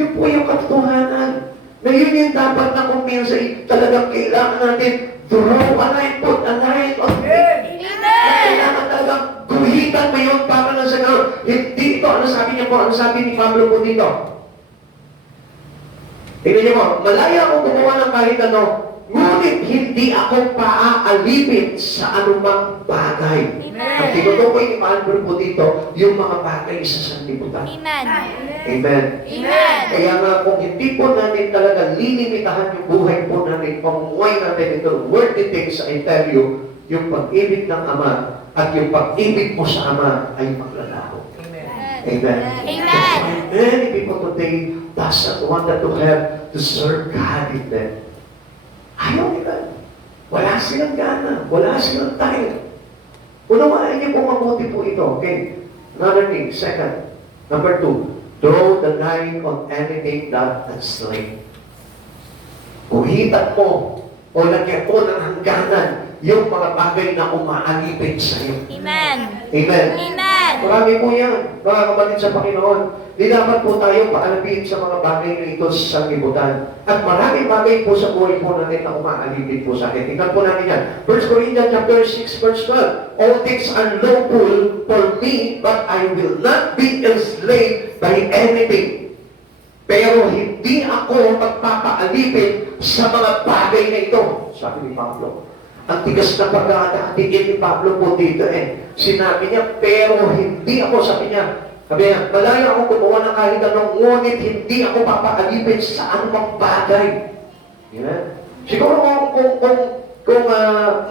Yun po yung katotohanan. Na yun yung dapat na kung minsan talagang kailangan natin draw a line, put a line on it. Na kailangan talagang guhitan mo yun para na sa gano'n. Hindi ito, ano sabi niya po, ano sabi ni Pablo po dito? Tingnan niyo mo, malaya akong gumawa ng kahit ano, ngunit hindi ako paaalipin sa anumang bagay. Ang tinutukoy ni Pablo po dito, yung mga bagay sa sanlibutan. Amen. Amen. Amen. Kaya nga kung hindi po natin talaga lilimitahan yung buhay po natin, pamumuhay natin ito, worthy things, I tell you, yung pag-ibig ng Ama at yung pag-ibig mo sa Ama ay maglalaho. Amen. Amen. Many people today doesn't want to have to serve God in them. Ayaw nila. Wala silang gana. Wala silang time. Unawaan niyo po mabuti po ito. Okay? Another thing. Second. Number 2. Draw the line on anything that enslaved. Kuhitan mo o lagyan mo ng hangganan yung mga bagay na umaalipin sa iyo. Amen. Amen. Amen. Marami po yan, mga kapatid sa Panginoon. Di dapat po tayo paalipin sa mga bagay na ito sa sanlibutan. At maraming bagay po sa buhay po natin na umaalipin po sa atin. Tingnan po natin yan. 1 Corinthians chapter 6, verse 12. All things are lawful for me, but I will not be enslaved by anything. Pero hindi ako magpapaalipin sa mga bagay na ito. Sabi ni Pablo. Ang tigas na pagkakatingin ni Pablo po dito Sinabi niya, pero hindi ako, sabi niya, malaya akong gumawa ng kahit anong, ngunit hindi ako papaalipin sa anumang bagay. Yan. Siguro kung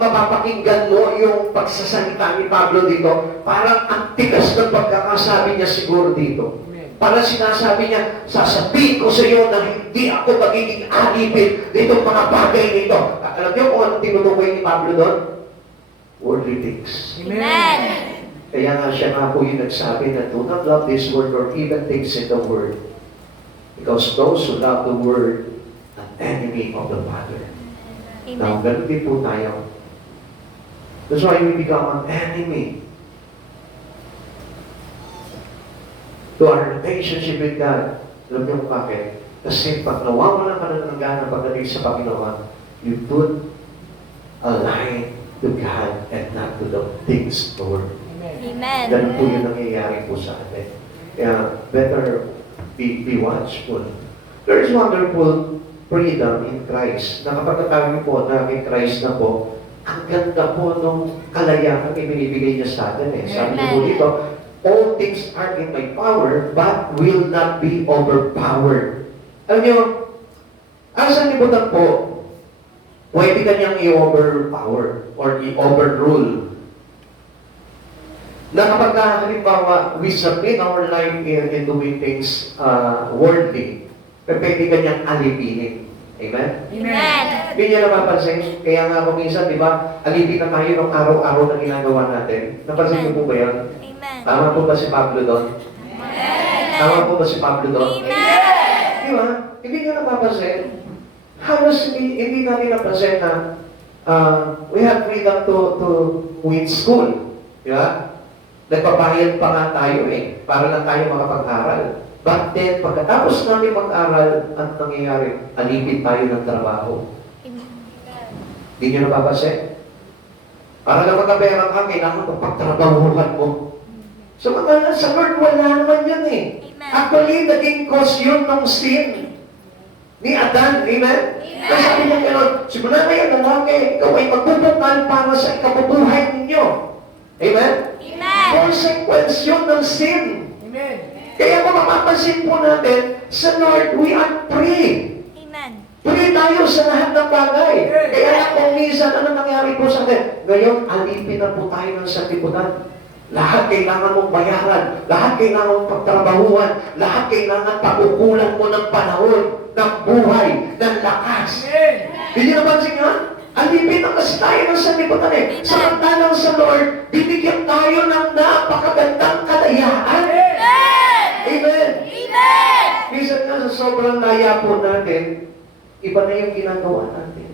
mapapakinggan mo yung pagsasalita ni Pablo dito, parang ang tigas ng pagkakasabi niya siguro dito. Parang sinasabi niya, sasabihin ko sa iyo na hindi ako magiging alipin ditong mga bagay nito. Alam niyo kung anong tinutukoy ni Pablo doon? Worldly things. Amen. Kaya nga siya nga po yung nagsabi na do not love this world or even things in the world. Because those who love the world are enemy of the Father. Now, Amen. ganun din po tayo. That's why we become an enemy to our relationship with God. Alam niyo kung bakit? Kasi pag nawawalan ka na ng gana pagdating sa Panginoon, you put a line to God and not to the things of the world. Amen. Ganun po yung nangyayari po sa atin. Kaya, better be watchful. There is wonderful freedom in Christ. Na kapag tayo po na may Christ na po, ang ganda po nung kalayahan ibinibigay niya sa atin Sabi niyo po dito, all things are in my power, but will not be overpowered. Alam niyo, ang sanlibutan po, pwede ka niyang i-overpower or i-overrule. Na kapag halimbawa, we submit our life in doing things worldly, pwede ka niyang alipinin. Amen? Amen. Hindi niya napapansin. Kaya nga kung minsan, di ba, alipin na tayo ng araw-araw na ginagawa natin. Napansin niyo po ba yan? Amen. Tama po ba si Pablo doon? Tama po ba si Pablo doon? Amen. Di ba? Hindi niyo napapansin. Halos hindi natin napansin na We have freedom to quit school. Di ba? Nagpabayad pa nga tayo para lang tayo makapag-aral. But then, pagkatapos namin mag-aral, ang nangyayari, alipin tayo ng trabaho. Hindi nyo napapansin? Para na magkapera ka, kailangan magpagtrabahuhan mo. So, sa Lord, wala naman yun Actually, naging cause yun ng sin ni Adan. Amen? Kasi sabi niya gano'n, simula na yan, lalaki, ikaw ay magbubukal para sa ikabubuhay ninyo. Amen? Consequence yun ng sin. Amen. Kaya kung mapapansin po natin, sa Lord, we are free. Free tayo sa lahat ng bagay. Kaya nga kung minsan, ano nangyari po sa atin? Ngayon, alipin na po tayo ng sanlibutan. Lahat kailangan mong bayaran. Lahat kailangan mong pagtrabahuan. Lahat kailangan pakukulan mo ng panahon, ng buhay, ng lakas. Hindi napansin nga? Alipin na kasi tayo ng sanlibutan Samantalang sa Lord, binigyan tayo ng napakagandang kalayaan. Amen. Minsan nga sa sobrang laya po natin, iba na yung ginagawa natin.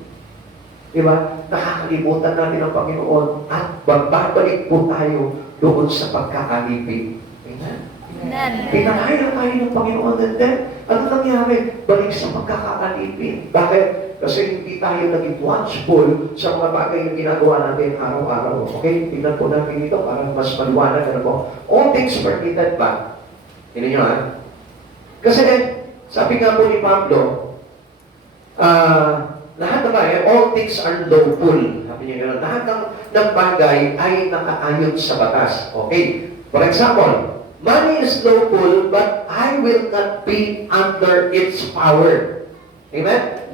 Diba? Nakakalimutan natin ang Panginoon at babalik po tayo doon sa pagkakalipin. Amen? Pinalaya tayo ng Panginoon and then, ano nangyari? Balik sa pagkakakalipin. Bakit? Kasi hindi tayo naging watchful sa mga bagay yung ginagawa natin araw-araw. Okay? Tingnan po natin dito para mas maliwanag. Ano po? All things permitted ba? Hindi nyo Kasi sabi nga po ni Pablo, lahat na all things are lawful. Sabi niya gano'n, lahat ng bagay ay nakaayon sa batas. Okay? For example, money is lawful, but I will not be under its power. Amen?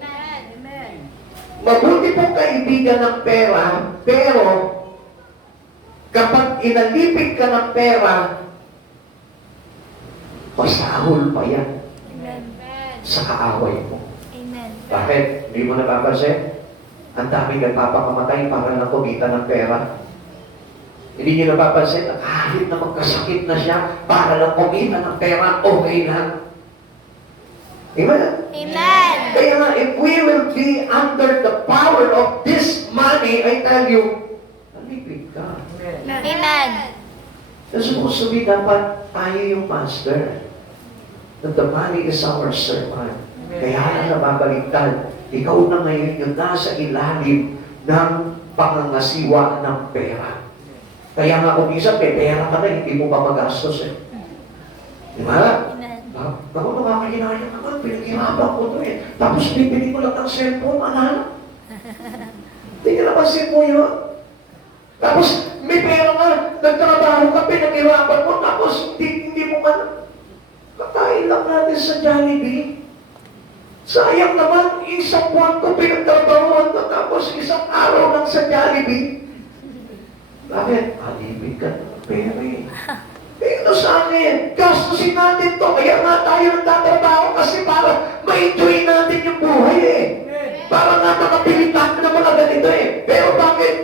Mabuti pong kaibigan ng pera, pero kapag inalipin ka ng pera, masahol pa yan sa kaaway mo. Bakit? Hindi mo napapansin? Ang dami nagpapakamatay para lang kumita ng pera. Hindi nyo napapansin na kahit na magkasakit na siya para lang kumita ng pera, okay lang. Amen? Kaya nga, if we will be under the power of this money, I tell you, nalipid ka. That's supposed to be dapat tayo yung master. That the money is our servant. Kaya lang nababaliktad. Ikaw na ngayon yung nasa ilalim ng pangangasiwa ng pera. Kaya nga kung minsan may pera ka na, hindi mo pa magastos Di ba? Ako nakakahinaya naman, pinaghirapan ko ito Tapos bibili ko lang ng cellphone, Hindi ka napansin mo yun. Tapos may pera ka, nagtrabaho ka, pinaghirapan mo, tapos hindi mo kakain lang natin sa Jollibee. Sayang naman, isang buwan ko pinagtrabahoan na tapos isang araw lang sa Jollibee. Bakit? Alipin ka ng pera Ito sa akin, gastusin natin to. Kaya nga tayo nagtatrabaho kasi para ma-enjoy natin yung buhay Para nga makapilitan na mga ganito Pero bakit?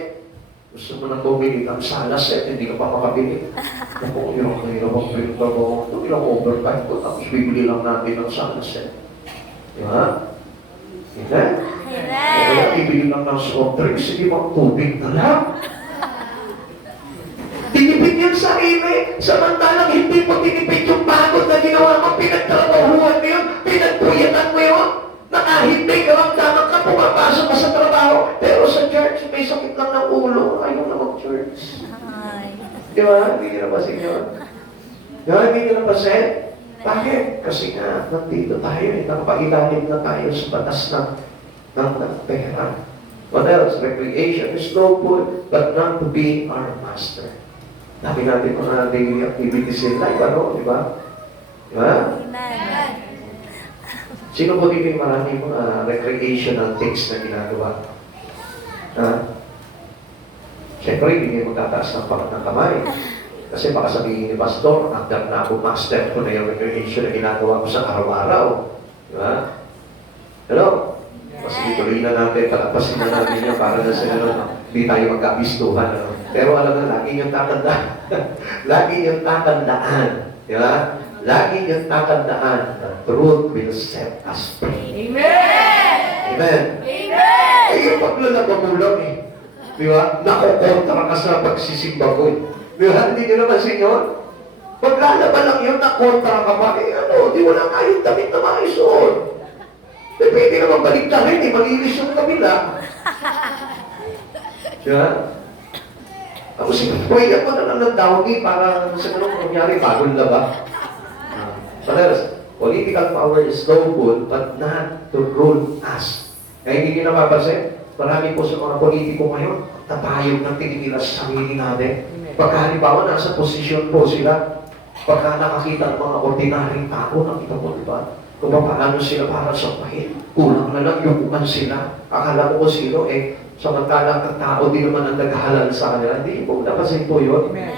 Gusto mo nang bumili ng salas hindi ka pa makabili. Ako, ilang pinagtrabaho ito, ilang overtime ko, tapos bibili lang natin ng salas Di ba? Amen? Kaya ibili lang ng soft drinks, hindi mang tubig na lang. Tinipid yung sarili, samantalang hindi mo tinipid yung pagod na ginawa mo, pinagtrabahuan mo yun, pinagpuyatan mo yun, na kahit may karamdaman ka, pumapasok ka sa trabaho, pero sa church, may sakit lang ng ulo, ayaw na mag-church. Di ba? Hindi nyo napasin yun. Di ba? Hindi nyo napasin? Bakit? Kasi nga, nandito tayo nakapag-ilalim na tayo sa batas ng pera. What else? Recreation is lawful, but not to be our master. Sabi natin mga daily activities in life, di ba? Di ba? Sino po dito yung maraming mga recreational things na ginagawa? Siyempre, hindi mo magtataas ng kamay. Kasi baka sabihin ni Pastor, hanggang na ako master ko na yung recreation na ginagawa ko sa araw-araw. Di ba? Hello? Mas ituloy na natin, talapasin na natin yan para na sa hindi tayo magkapistuhan. Pero alam na, lagi niyong tatandaan. Lagi niyong tatandaan. Di ba? Lagi niyong tatandaan. The truth will set us free. Amen! Amen? Amen! Eh, yung paglalaba mo lang eh. Di ba? Nakokontra ka sa pagsisimba ko eh. Di ba? Hindi nyo naman sinyon? Paglalaba lang yun, nakontra ka pa. Eh ano, di wala kayong damit na maisuot. Eh, pwede naman baliktarin eh, malinis yung kabila. Di ba? Tapos, kuya ko na lang ng dawgi para sa ganun kunyari, bagong laba. Pareras, political power is so good, but not to rule us. Kaya hindi nyo napapansin, marami po sa mga politiko ngayon, tatayog ng tinitira sa sarili natin. Pagka halimbawa, nasa posisyon po sila, pagka nakakita ng mga ordinaryong tao, nakita mo, di ba? Kung paano sila para sa pahit, kulang na lang yung uman sila. Akala ko sino, eh, samantalang ang tao, di naman ang naghahalal sa kanila. Hindi po, napasin po yun. Amen.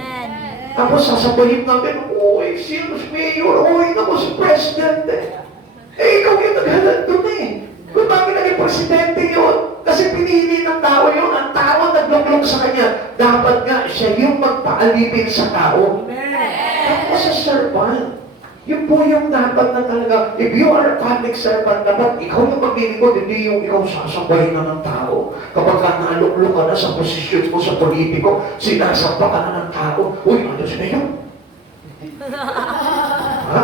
Tapos sasabahin natin, uy, sino si Mayor, uy, naku si President. Eh, ikaw yung naghalal doon eh. Kung bakit naging presidente yun? Kasi pinili ng tao yun. Ang tao nagluklong sa kanya. Dapat nga siya yung magpaalipin sa tao. Tapos sa servant. Yun po yung dapat na talaga, if you are a public servant, dapat ikaw yung maglilingkod, hindi yung ikaw sasabahin na ng tao. Kapag ka naluklong ka na sa posisyon mo sa politiko, sinasamba ka na ng tao, uy, ano si Mayor? Ha?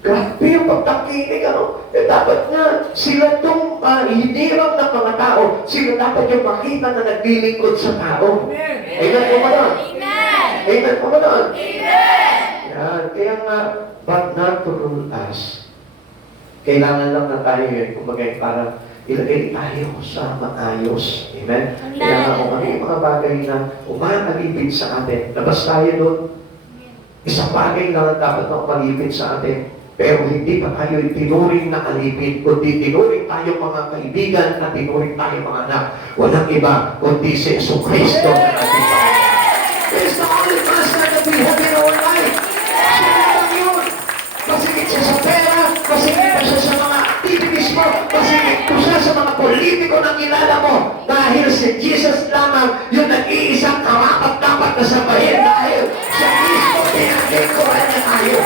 Grabe yung pagtakinig, ano? Eh, dapat nga, sila itong hinirang ng mga tao, sila dapat yung makita na naglilingkod sa tao. Amen po ba doon? Amen po ba doon? Yan. Kaya nga, but not to rule us. Kailangan lang na tayo yun, kumbaga, para ilagay tayo sa maayos. Amen? Kaya nga, kung ano yung mga bagay na umakalipid sa atin, labas tayo doon, isang bagay lang ang dapat na umalipid sa atin. Pero hindi pa tayo tinuring na alipid, kundi tinuring tayo mga kaibigan at tinuring tayo mga anak. Walang iba, kundi si Yesu Cristo na ating Panginoon. It's the only master that we have in our life. Siya lang yun. Masigit siya sa pera, masigit pa siya sa mga activities mo, masigit pa siya sa mga politiko na kilala mo. Dahil si Jesus lamang yung nag-iisang karapat-dapat na sabahin dahil siya mismo pinagkikuhan niya tayo.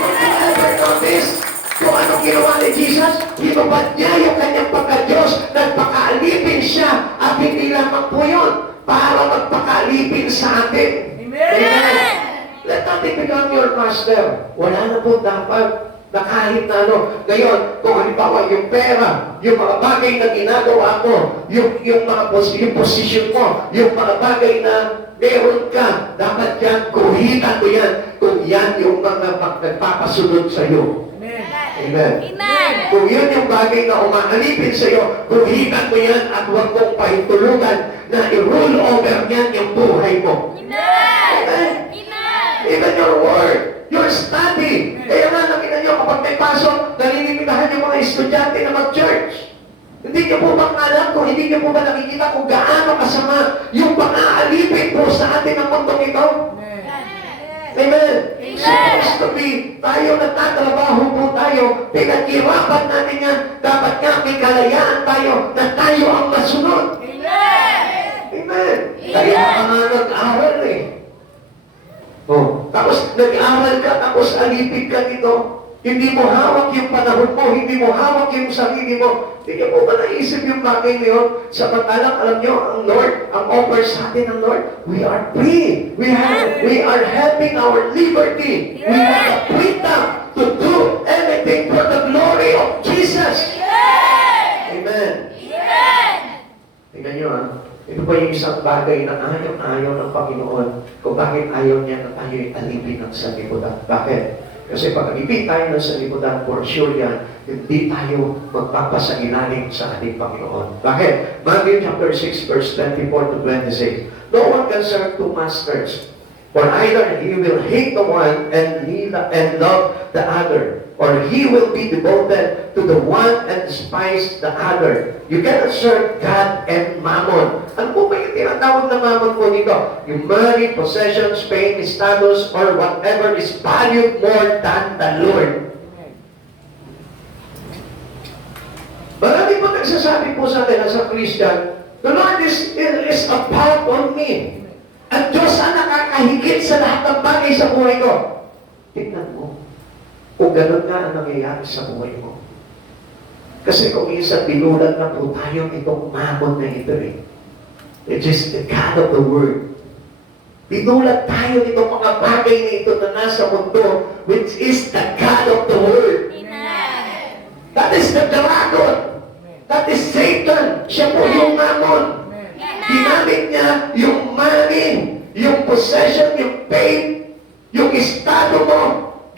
Kung you ever notice kung anong ginawa ni Jesus, hinubad niya yung kanyang pagka-Diyos, nagpakaalipin siya, at hindi lamang po yun, para magpakaalipin sa atin. Amen. Let nothing become your master. Wala na po dapat na kahit na ano. Ngayon, kung halimbawa yung pera, yung mga bagay na ginagawa mo, yung yung posisyon mo, yung mga bagay na meron ka, dapat yan, kuhitan mo yan, kung yan yung mga nagpapasunod sa iyo. Amen. Amen. Kung yun yung bagay na umaalipin sa iyo, kuhitan mo yan at huwag mong pahintulugan na i-rule over yan yung buhay mo. Amen. Even your word, your study. Kaya nga nakita nyo, kapag may pasok, nalilimitahan yung mga estudyante na mag-church. Hindi nyo po bang alam kung hindi nyo po ba nakikita kung gaano kasama yung pang-aalipin po sa atin ng mundong ito? Amen. Supposed to be, tayo nagtatrabaho po tayo, pinaghirapan natin yan, dapat nga may kalayaan tayo na tayo ang masunod. Amen. Kaya ka nga nag-aral eh. Oh, tapos nag-aral ka, tapos alipid ka nito. Hindi mo hawak yung panahon mo, hindi mo hawak yung sarili mo. Hindi mo ba naisip yung bagay na yun? Samantalang, alam nyo, ang Lord, ang offer sa atin ng Lord, we are free. We are having our liberty. We have the freedom to do anything for the glory of Jesus. Amen. Tingnan nyo ito pa yung isang bagay na ayaw ng Panginoon kung bakit ayaw niya na tayo alipin ng sanlibutan. Bakit? Kasi pag alipin tayo ng sanlibutan, for sure yan, hindi tayo magpapasailalim sa ating Panginoon. Bakit? Matthew chapter 6, verse 24 to 26. No one can serve two masters. For either he will hate the one and love the other, or he will be devoted to the one and despise the other. You cannot serve God and Mammon. Ano po ba yung tinatawag na Mammon po dito? Yung money, possessions, fame, status, or whatever is valued more than the Lord. Marami po nagsasabi po sa atin as a Christian, the Lord is apart on me. At Diyos ang nakakahigit sa lahat ng bagay sa buhay ko. Tingnan mo, kung gano'n nga ang nangyayari sa buhay mo. Kasi kung minsan binulag na po tayo itong mamon na ito eh. It is the God of the Word. Binulag tayo itong mga bagay na ito na nasa mundo, which is the God of the Word. Amen. That is the dragon. That is Satan. Siya po yung mamon. Ginamit niya yung money, yung possession, yung faith, yung estado mo.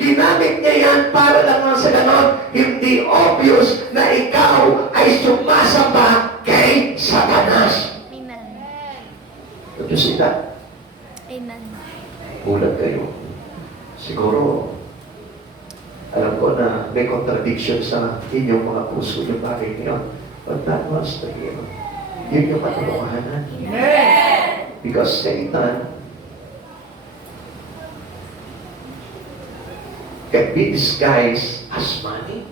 Ginamit niya yan para lang sa ganon, hindi obvious na ikaw ay sumasamba kay Satanas. Amen. Did you see that? Amen. Gulat kayo. Siguro, alam ko na may contradiction sa inyong mga puso yung bagay niyon. But that was the hero. Yun yung katotohanan. Because Satan can be disguised as money,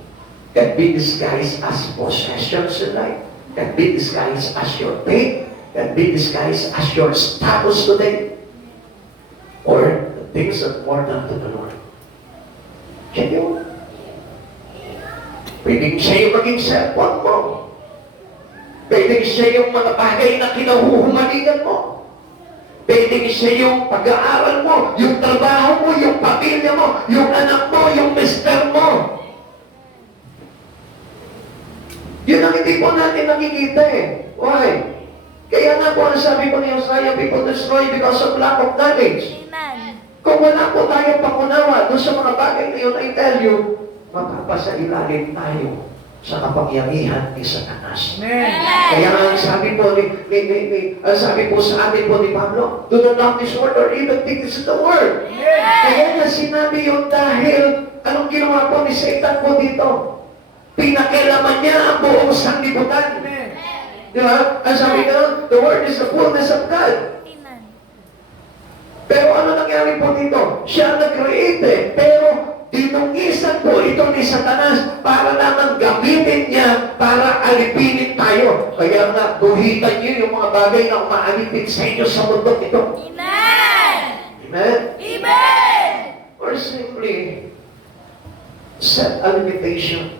can be disguised as possessions in life, can be disguised as your faith, can be disguised as your status today, or the things that more than to the Lord. Can you? Pwedeng siya yung maging cellphone mo. Pwedeng siya yung mga bagay na kinahuhumalingan mo. Pwedeng siya yung pag-aaral mo, yung trabaho mo, yung pamilya mo, yung anak mo, yung mister mo. Yun ang hindi po natin nakikita eh. Why? Kaya nga po ang sabi ko ni Hosea, people destroy because of lack of knowledge. Amen. Kung wala po tayong pangunawa doon sa mga bagay na yun, I tell you, mapapasailalim tayo sa kapangyarihan ni Satanas. Kaya nga ang sabi po ang sabi po sa atin po ni Pablo, do not love this world or even think this is the world. Kaya nga sinabi yun dahil anong ginawa po ni Satan po dito? Pinakilaman niya ang buong sanglibutan. Di ba? Ang sabi nga, the world is the fullness of God. Amen. Pero ano nangyari po dito? Siya nag-create eh, pero dinungisan po ito ni Satanas para naman gamitin niya para alipinin tayo. Kaya nga, buhitan niyo yung mga bagay na umaalipin sa inyo sa mundo ito. Amen. Amen? Amen. Or simply, set a limitation.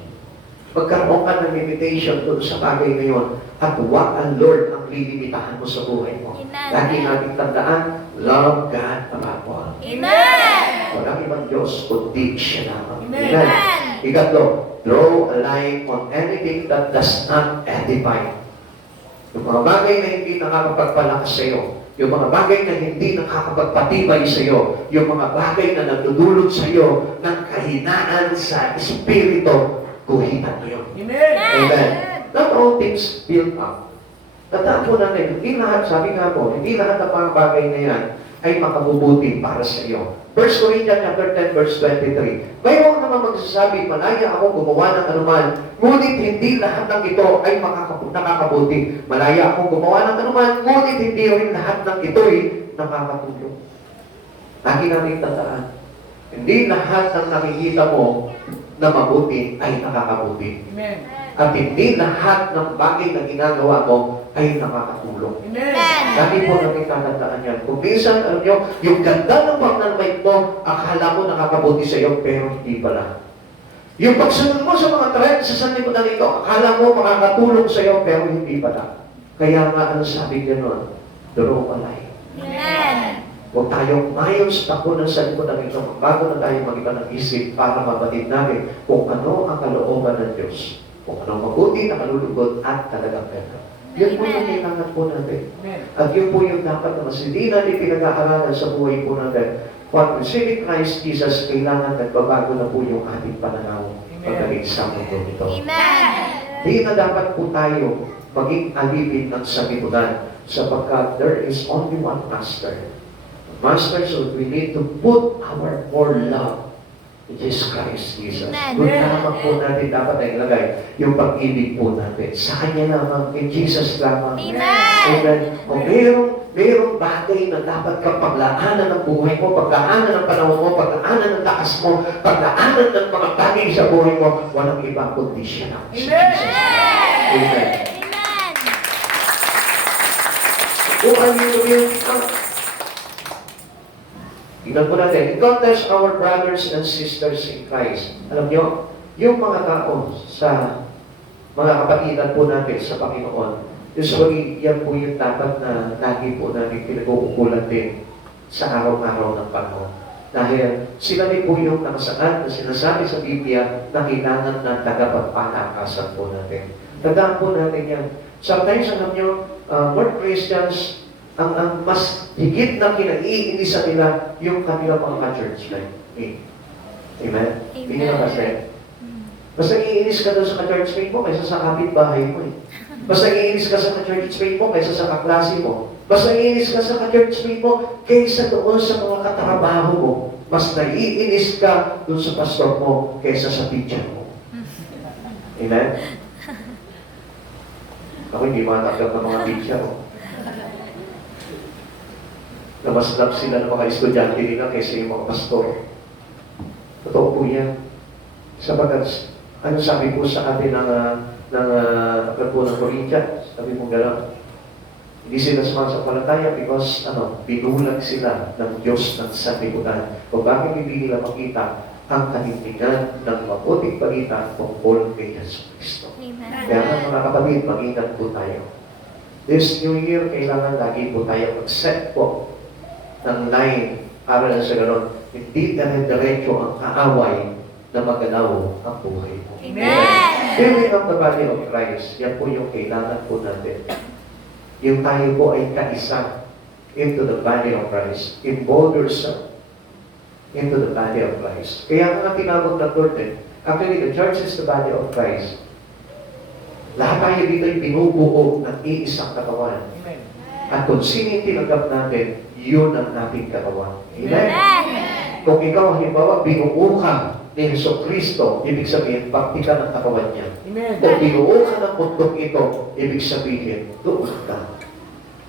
Magkaroon ka ng limitation doon sa bagay na yun at huwag ang Lord ang lilimitahan mo sa buhay mo. Amen. Lagi nating tandaan, love God above all. Amen. Walang ibang Diyos, kundi siya lamang. Amen. Ikatlo, draw a line on anything that does not edify. Yung mga bagay na hindi nakakapagpalakas sa iyo, yung mga bagay na hindi nakakapagpatibay sa iyo, yung mga bagay na nagdudulot sa iyo ng kahinaan sa espiritu, guhitan mo yun. Amen. Not all things build up. Tandaan po natin, hindi lahat, sabi nga po, hindi lahat ng mga bagay na yan ay makabubuti para sa iyo. 1 Corinthians chapter 10, verse 23. Mayroon naman magsasabi, malaya ako gumawa ng anuman, ngunit hindi lahat ng ito ay nakakabuti. Malaya akong gumawa ng anuman, ngunit hindi rin lahat ng ito ay nakakatulong. Lagi namin tandaan, hindi lahat ng nakikita mo na mabuti ay nakakabuti. Amen. At hindi lahat ng bagay na ginagawa mo ay nakakatulong. Amen. Lagi po namin tatandaan yan. Kung minsan, alam nyo, yung ganda ng pagnanamay mo, akala mo nakakabuti sa iyo, pero hindi pala. Yung pagsunod mo sa mga trend sa sanlibutan ito, akala mo makakatulong sa iyo, pero hindi pala. Kaya nga, ano sabi niya nun? Draw a line. Amen. Huwag tayong mayon sa takbo ng sanlibutan ito, bago na tayo magkita ng isip para mabatid namin kung ano ang kalooban ng Diyos. Kung anong mabuti na kalulugod at talagang pera. Yun po yung kailangan po natin. Amen. At yun po yung dapat na mas hindi natin pinag-aaralan sa buhay po natin. Pag receiving Christ Jesus, kailangan nagbabago na po yung ating pananaw pagdating sa mundo nito. Amen. Hindi na dapat po tayo maging alipin ng sanlibutan sapagkat there is only one Master. Master, so we need to put our more love which is Christ Jesus. Amen. Doon lamang po natin dapat ay ilagay yung pag-ibig po natin. Sa Kanya lamang, in Jesus lamang. Amen. Amen. Kung mayroong bagay na dapat kang paglaanan ng buhay mo, paglaanan ng panahon mo, paglaanan ng takas mo, paglaanan ng mga bagay sa buhay mo, walang ibang kundi siya lang. Si Amen. Jesus. Amen. Amen. Kung ano yung tingnan po natin, in contrast our brothers and sisters in Christ. Alam nyo, yung mga tao sa mga kapatiran po natin sa Panginoon. Usually, yan po yung dapat na lagi po natin pinag-uukulan din sa araw-araw ng panahon. Dahil sila din po yung nakasaad na sinasabi sa Biblia na kailangan ng tagapagpalakasan po natin. Tandaan po natin yan. Sometimes, alam nyo, more Christians, ang mas higit na kinaiinisa nila yung kanilang mga churchmen. Amen? Hindi na kasi. Basta iinis ka doon sa ka-churchmate mo kaysa sa kapitbahay mo eh. Basta iinis ka sa ka-churchmate mo kaysa sa kaklase mo. Basta iinis ka sa ka-churchmate mo kaysa doon sa mga katrabaho mo. Mas naiinis ka doon sa pastor mo kaysa sa teacher mo. Amen? Ako hindi matatanggap ng mga teacher mo. Na mas love sila ng mga estudyante nila kaysa yung mga pastor. Totoo po yan. Sabagat, ano sabi po sa atin ng po ng Corinthians? Sabi po gano'n. Hindi sila sumasampalataya because binulag sila ng Diyos ng sanlibutan. Kung bakit hindi nila makita ang kanindigan ng mabuting balita tungkol kay Jesus Cristo. Kaya mga kapatid, mag-ingat po tayo. This New Year, kailangan lagi po tayo mag-set po ng line para na sa gano'n. Hindi diretso ang kaaway na magalaw ang buhay mo. Amen! Building up the body of Christ, yan po yung kailangan po natin. Yung tayo po ay kaisa into the body of Christ. Involve yourself into the body of Christ. Kaya nga tinawag ng Lord actually the church is the body of Christ. Lahat tayo dito ay binubuo ng iisang katawan. At kung sino yung tinanggap natin, yun ang ating katawan. Amen? Kung ikaw, halimbawa, binuo ka ni Jesucristo, ibig sabihin, bakti ka ng katawan niya. Kung binuo ka ng mundong ito, ibig sabihin, doon ka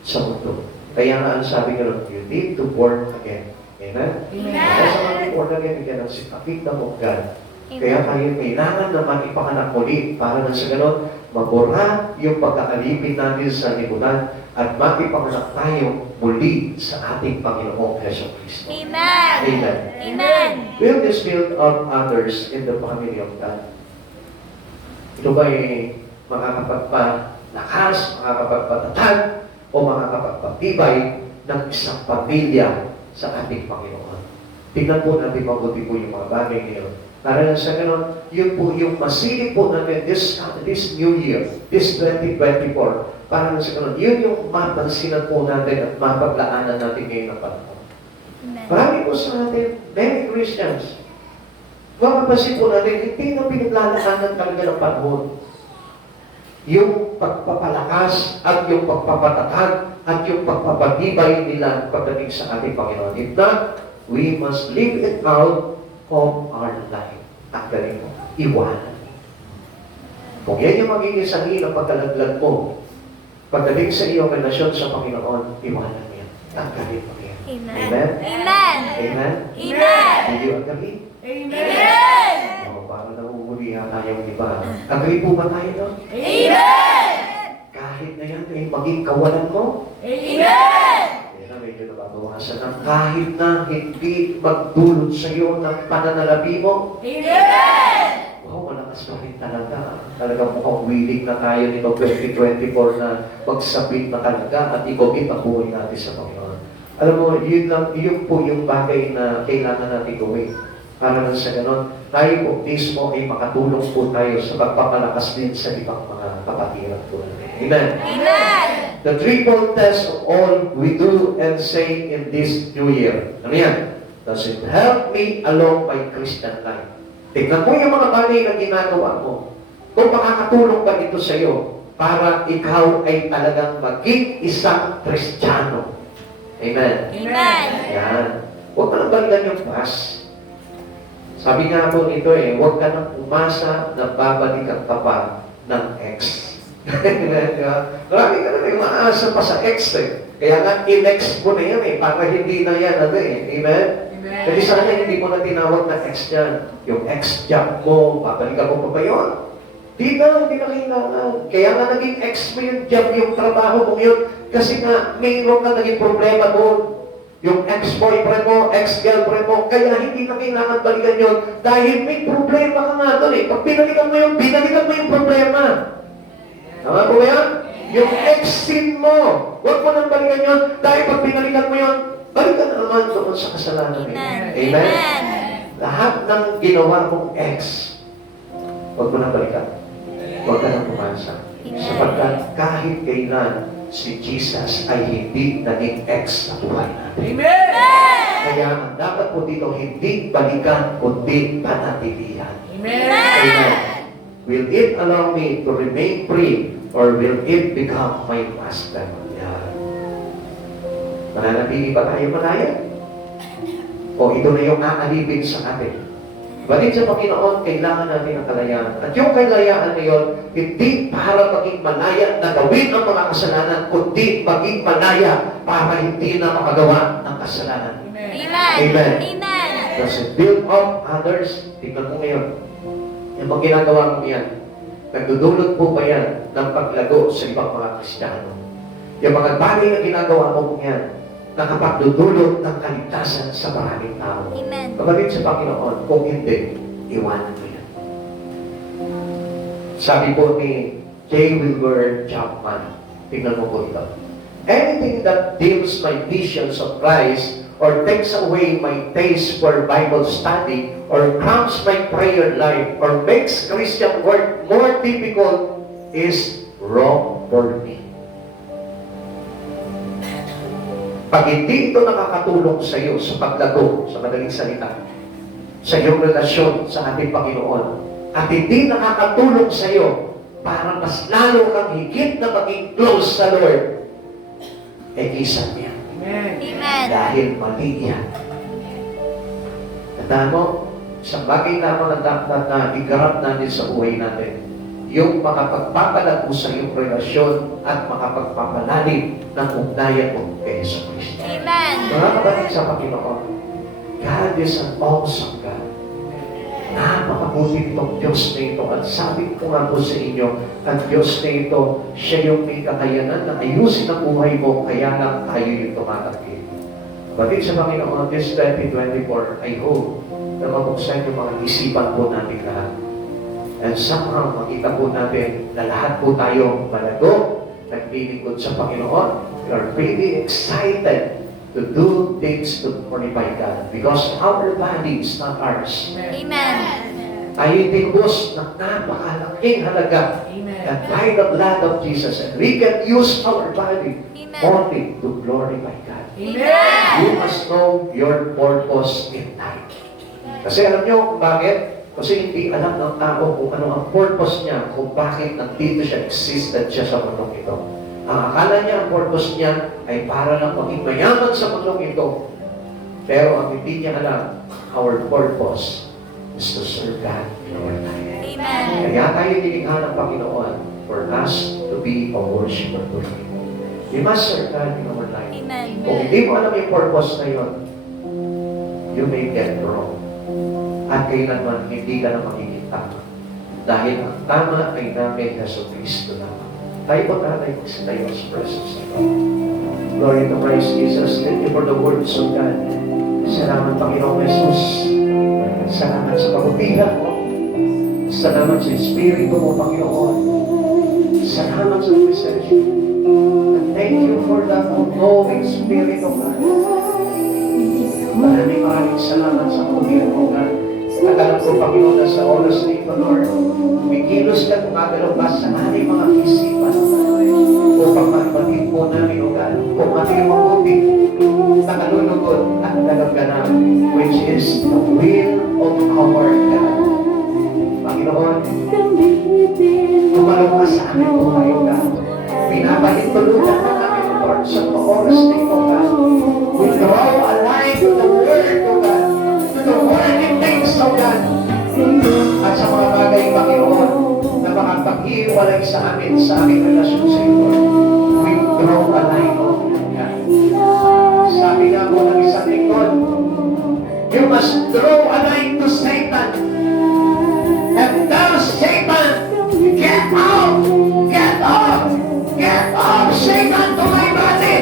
sa mundo. Kaya nga ang sabi nga, you need to born again. Amen? Kaya sa mga born again, yan ang kingdom of God. Kaya kayo kailangan naman ipanganak muli para na sa ganon, mabura yung pagkakalipin natin sa libutan at makipanganak tayo muli sa ating Panginoong Jesucristo. Amen! Amen. Amen! Will this build up others in the family of God? Ito ba ay makakapagpalakas, makakapagpatatag, o makakapagpatibay ng isang pamilya sa ating Panginoon? Tingnan po natin mabuti po yung mga bagay ngayon. Para lang sa ganon, yun po yung masilip po natin this New Year, this 2024. Para lang sa ganon, yun yung mapansinan po natin at mapaglaanan natin ngayon na panahon. Marami po sa atin, many Christians, mapapansin po natin, hindi na pinaglalaanan talaga ng panahon. Yung pagpapalakas at yung pagpapatatag at yung pagpapatibay nila pagdating sa ating Panginoon. If not, we must live it out of our life. At galing mo, iwanan. Kung yan yung magiging sanhi ng pagkalaglag mo, pagdating sa iyong relasyon sa Panginoon, iwanan mo yan. At galing mo yan. Amen. Amen? Amen! Amen? Amen! Do you agree? Amen! Parang nanguhuli yata yung iba. Agree po ba tayo doon? Amen! Kahit na yan ay maging kawalan mo, Amen! medyo nababawasan ng kahit na hindi magdulot sa iyo ng pananalapi mo. Amen! Wow, malakas pa rin talaga. Talagang mukhang willing na tayo nito 2024 na magsabit na talaga at i-commit ang buhay natin sa Panginoon. Alam mo, yun po yung bagay na kailangan natin gawin. Para lang sa ganon, tayo po mismo ay makatulong po tayo sa pagpapalakas din sa ibang mga kapatiran po natin. Amen? Amen! The threefold test of all we do and say in this new year. Ano yan? Does it help me along my Christian life? Tignan mo yung mga bagay na ginagawa mo. Kung makakatulong ba ito sa iyo para ikaw ay talagang maging isang Kristiyano. Amen? Amen! Yan. Huwag ka nang balikan yung past. Sabi nga po nito huwag ka nang umasa na babalikan ka pa ng ex. Marami ka na umaasa pa sa ex Kaya nga, in-ex mo na yan para hindi na yan Amen? Amen. Kasi sana hindi mo na tinawag na ex yan. Yung ex-job mo, babalikan mo pa ba yun? Hindi na kailangan. Kaya nga naging ex mo yung job, yung trabaho mo yun. Kasi nga, mayroon ka naging problema doon. yung ex-boyfriend mo, ex-girlfriend mo, kaya hindi na kailangan balikan yun dahil may problema ka nga doon eh. Pag binalikan mo yung problema. Tama po ba yan? Yung ex-sin mo, huwag mo nang balikan yun dahil pag binalikan mo yun, balikan na naman doon sa kasalanan. Amen. Amen? Amen. Lahat ng ginawa mong ex, huwag mo nang balikan. Huwag ka nang pumasa. Sapagkat kahit kailan, si Jesus ay hindi naging ex sa buhay natin. Amen! Kaya ang dapat po dito, hindi balikan, kundi panatilihan. Amen! Amen. Will it allow me to remain free or will it become my master? Yan. Mananatili pa tayo malaya? O ito na yung aalipin sa atin? Balik sa Panginoon, kailangan natin ng kalayaan. At yung kalayaan na yun, hindi para maging malaya na gawin ang mga kasalanan, kundi maging malaya para hindi na makagawa ng kasalanan. Amen. Amen. Amen. Kasi build up others, tingnan mo ngayon, yung mga ginagawa mo yan, nagdudulot po ba yan ng paglago sa ibang mga Kristiyano? Yung mga bagay na ginagawa mo yan, nakapagdudulot ng kaligtasan sa maraming tao. Amen. Kapatid sa Panginoon, kung hindi, iwanan mo yan. Sabi po ni J. Wilbur Chapman, tingnan mo po ito. Anything that dims my visions of Christ or takes away my taste for Bible study or cramps my prayer life or makes Christian work more difficult is wrong for me. Pag hindi ito nakakatulong sa iyo sa paglago, sa madaling salita, sa iyong relasyon sa ating Panginoon, at hindi nakakatulong sa iyo para mas lalo kang higit na maging close sa Lord, eh isa niya. Amen! Amen. Dahil mali yan. Tandaan mo, isang bagay lamang ang dapat na igarap natin sa buhay natin, yung makapagpapalago sa iyong relasyon at makapagpapalalim ng ugnayan mo kay Jesus Cristo. Amen. Mga kapatid sa Panginoon, God is an awesome God. Napakabuti itong Diyos na ito. At sabi ko nga po sa inyo, ang Diyos na ito, siya yung may kakayanan na ayusin ang buhay mo, kaya lang tayo yung tumatakil. Kapatid sa Panginoon, this 2024, I hope na mabuksan yung mga isipan po natin lahat. And somehow, makita po natin na lahat po tayo malago, naglilingkod sa Panginoon. We are really excited to do things to glorify God because our body is not ours. Amen. Tayo tinubos ng napakalaking halaga. Amen! And by the blood of Jesus, and we can use our body Amen. only to glorify God. Amen! You must know your purpose in life. Kasi alam nyo kung bakit? Kasi hindi alam ng tao kung ano ang purpose niya, kung bakit nandito siya, existed siya sa mundong ito. Ang akala niya, ang purpose niya ay para lang maging mayaman sa mundong ito. Pero ang hindi niya alam, our purpose is to serve God in our life. Amen. Kaya tayo nilikha ng Panginoon for us to be a worshiper to Him. We must serve God in our life. Amen. Kung hindi mo alam yung purpose na yun, you may get wrong. At kailanman hindi ka na magiging tama. Dahil ang tama ay namin Yesu Cristo lamang. Tayo po tayo tayo sa presence of God. Glory to Christ Jesus. Thank you for the words of God. Salamat Panginoong Jesus. Salamat sa kabutihan mo. Salamat sa Espiritu mo, Panginoon. Salamat sa presensya. And thank you for the all-knowing Spirit of God. Maraming salamat sa kabutihan mo, God. At alam ko, Panginoon, na sa oras na ito, Lord, kumikilos ka gumagalaw ba sa ating mga isipan upang mabatid po namin, O God, kung ating mabuti na kalulugod at nagagana, which is the will of our God. Panginoon, kumalaw ka sa amin po kayo, God. Pinapahintulutan na namin, Lord, sa mga oras na ito, God. We draw a line to the Word, O God, to the working things, O God. At sa mga bagay, Panginoon, na makapag-iwalay sa amin, sa aming relasyon sa iyo, we draw a line, O God. Sabi nga po ng isang lingkod, you must draw a line to Satan. And tell Satan, get out! Get out! Get out! Satan to my body!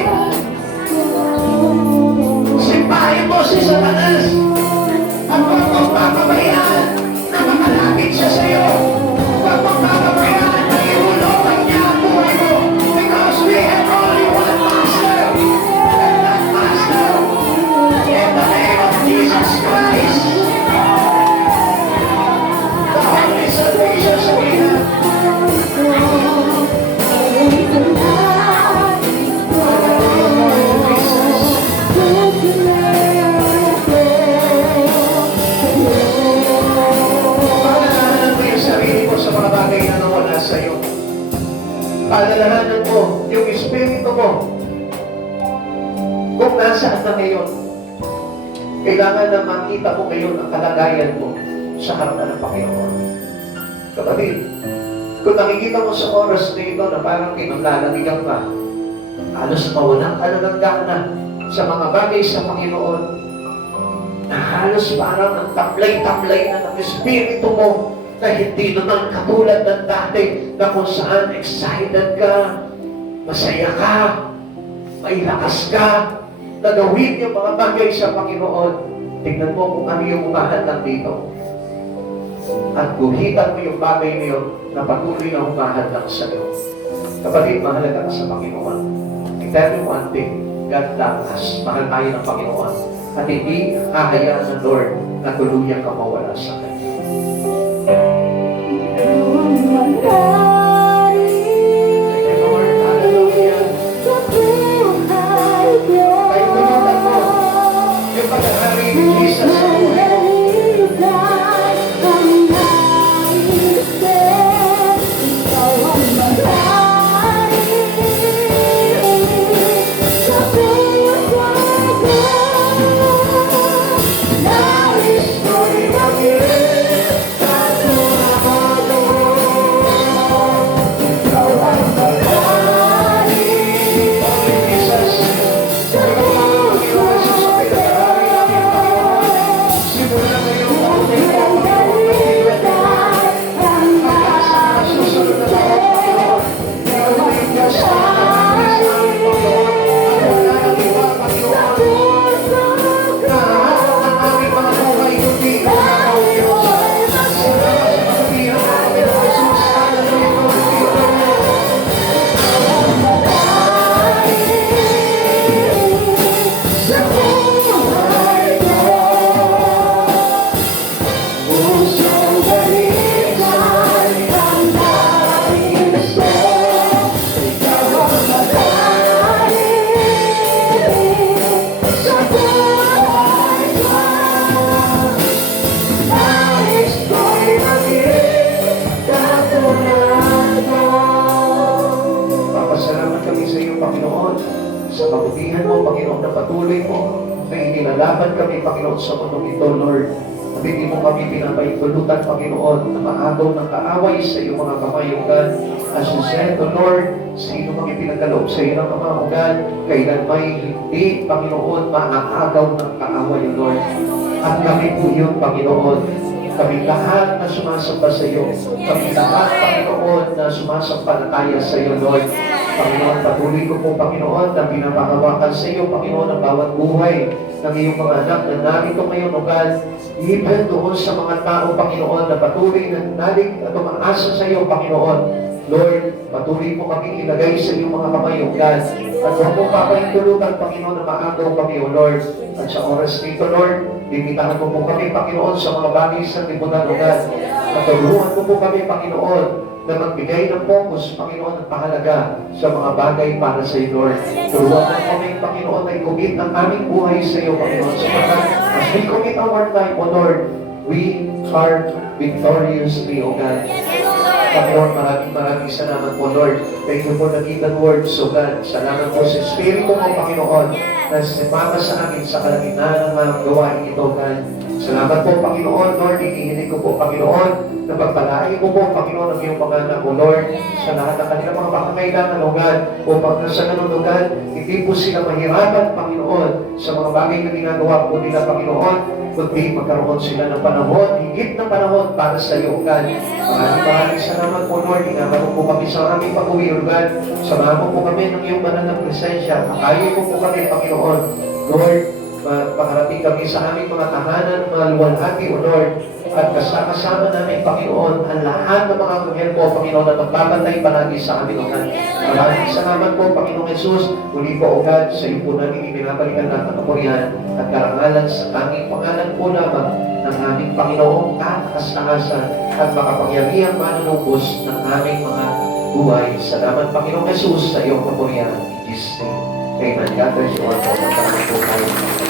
alalahanan mo yung espiritu mo. Kung nasaan na ngayon, kailangan na makita mo ngayon ang kalagayan mo sa harapan ng Panginoon. Kapatid, kung nakikita mo sa oras na ito na parang pinaglalaligan ka, halos mawalang kalagandaan na sa mga bagay sa Panginoon, na halos parang ang tamlay-tamlay na ng espiritu mo na hindi naman katulad ng dati na kung saan excited ka, masaya ka, may lakas ka, na gawin yung mga bagay sa Panginoon. Tignan mo kung ano yung umahadlang dito. At guhitan mo yung bagay na yun na patuloy na umahadlang sa iyo. Kapatid, mahalaga ka sa Panginoon. I tell you one thing, God loves us. Mahal tayo ng Panginoon. At hindi hahayaan ng Lord na tuluyan ka mawala sa Kanya. Thank you, Lord. Hallelujah. Tayo tulutan mo yung paghahari ni Jesus sa buhay mo. Papasalamat kami sa iyo, Panginoon, sa kabutihan mo, Panginoon, na patuloy mo na inilalaban kami, Panginoon, sa mundong ito, Lord. At hindi mo kami pinapaikulutan, Panginoon, na maagaw ng kaaway sa iyong mga kamay, O God. As you said, O Lord, sino kami pinagkaloob sa iyo ng mga O God, kailan may hindi, Panginoon, maaagaw ng kaaway, O Lord. At kami po yun, Panginoon. Kami lahat na sumasamba sa iyo. Kami lahat, Panginoon, na sumasampalataya sa iyo, Lord. Panginoon, patuloy ko po, Panginoon, na pinapakawakan sa iyo, Panginoon, ang bawat buhay ng iyong mga anak na narito ngayon, O God. Even doon sa mga tao, Panginoon, na patuloy na nalig at umaasa sa iyo, Panginoon. Lord, patuloy mo kami ilagay sa iyong mga kamay, O God. At huwag mo papaintulutan, Panginoon, na maagaw kami, O Lord. At sa oras nito, Lord, bibitahan mo po kami, Panginoon, sa mga bagay sa lipunan, O God. At turuan mo po kami, Panginoon, na magbigay ng focus, Panginoon, at pahalaga sa mga bagay para sa iyo, Lord. Turuan mo kami, Panginoon, na i-commit ang aming buhay sa iyo, Panginoon. Sapagkat as we commit our life, O Lord, we are victoriously, O God. Panginoon, maraming salamat po, Lord. Thank you for the given words, O God. Salamat po sa Espiritu mo, Panginoon, na simama sa amin sa kalagitnaan ng mga gawain ito, God. Salamat po, Panginoon, Lord. Inihinig ko po, Panginoon, na pagpalain mo po, Panginoon, ang iyong mga anak, O Lord, sa lahat ng kanilang mga pangangailangan, O God, upang sa ganun, O God, hindi po sila mahirapan, Panginoon, sa mga bagay na ginagawa po nila, Panginoon, kundi magkaroon sila ng panahon, higit na panahon para sa iyo, O God. Maraming salamat po, Lord. Inagawa po kami sa aming pag-uwi, O God. Samahan mo po kami ng iyong banal na presensya. Kakayo po kami, Panginoon. Lord, pakarating kami sa aming mga tahanan, mga luwalhati, O Lord. At kasama namin, Panginoon, ang lahat ng mga anghel po, Panginoon, na magbabantay palagi sa amin, O God. Maraming salamat po, Panginoong Jesus. Muli po, O God, sa iyo po namin ibinabalikan lahat ng kapurihan at karangalan sa aming pangalan po lamang ng aming Panginoong katakasan at makapangyarihang manunubos ng aming mga buhay. Salamat, Panginoong Jesus, sa iyong kapurihan. In Jesus' name. Amen. God bless you all. Salamat po tayo.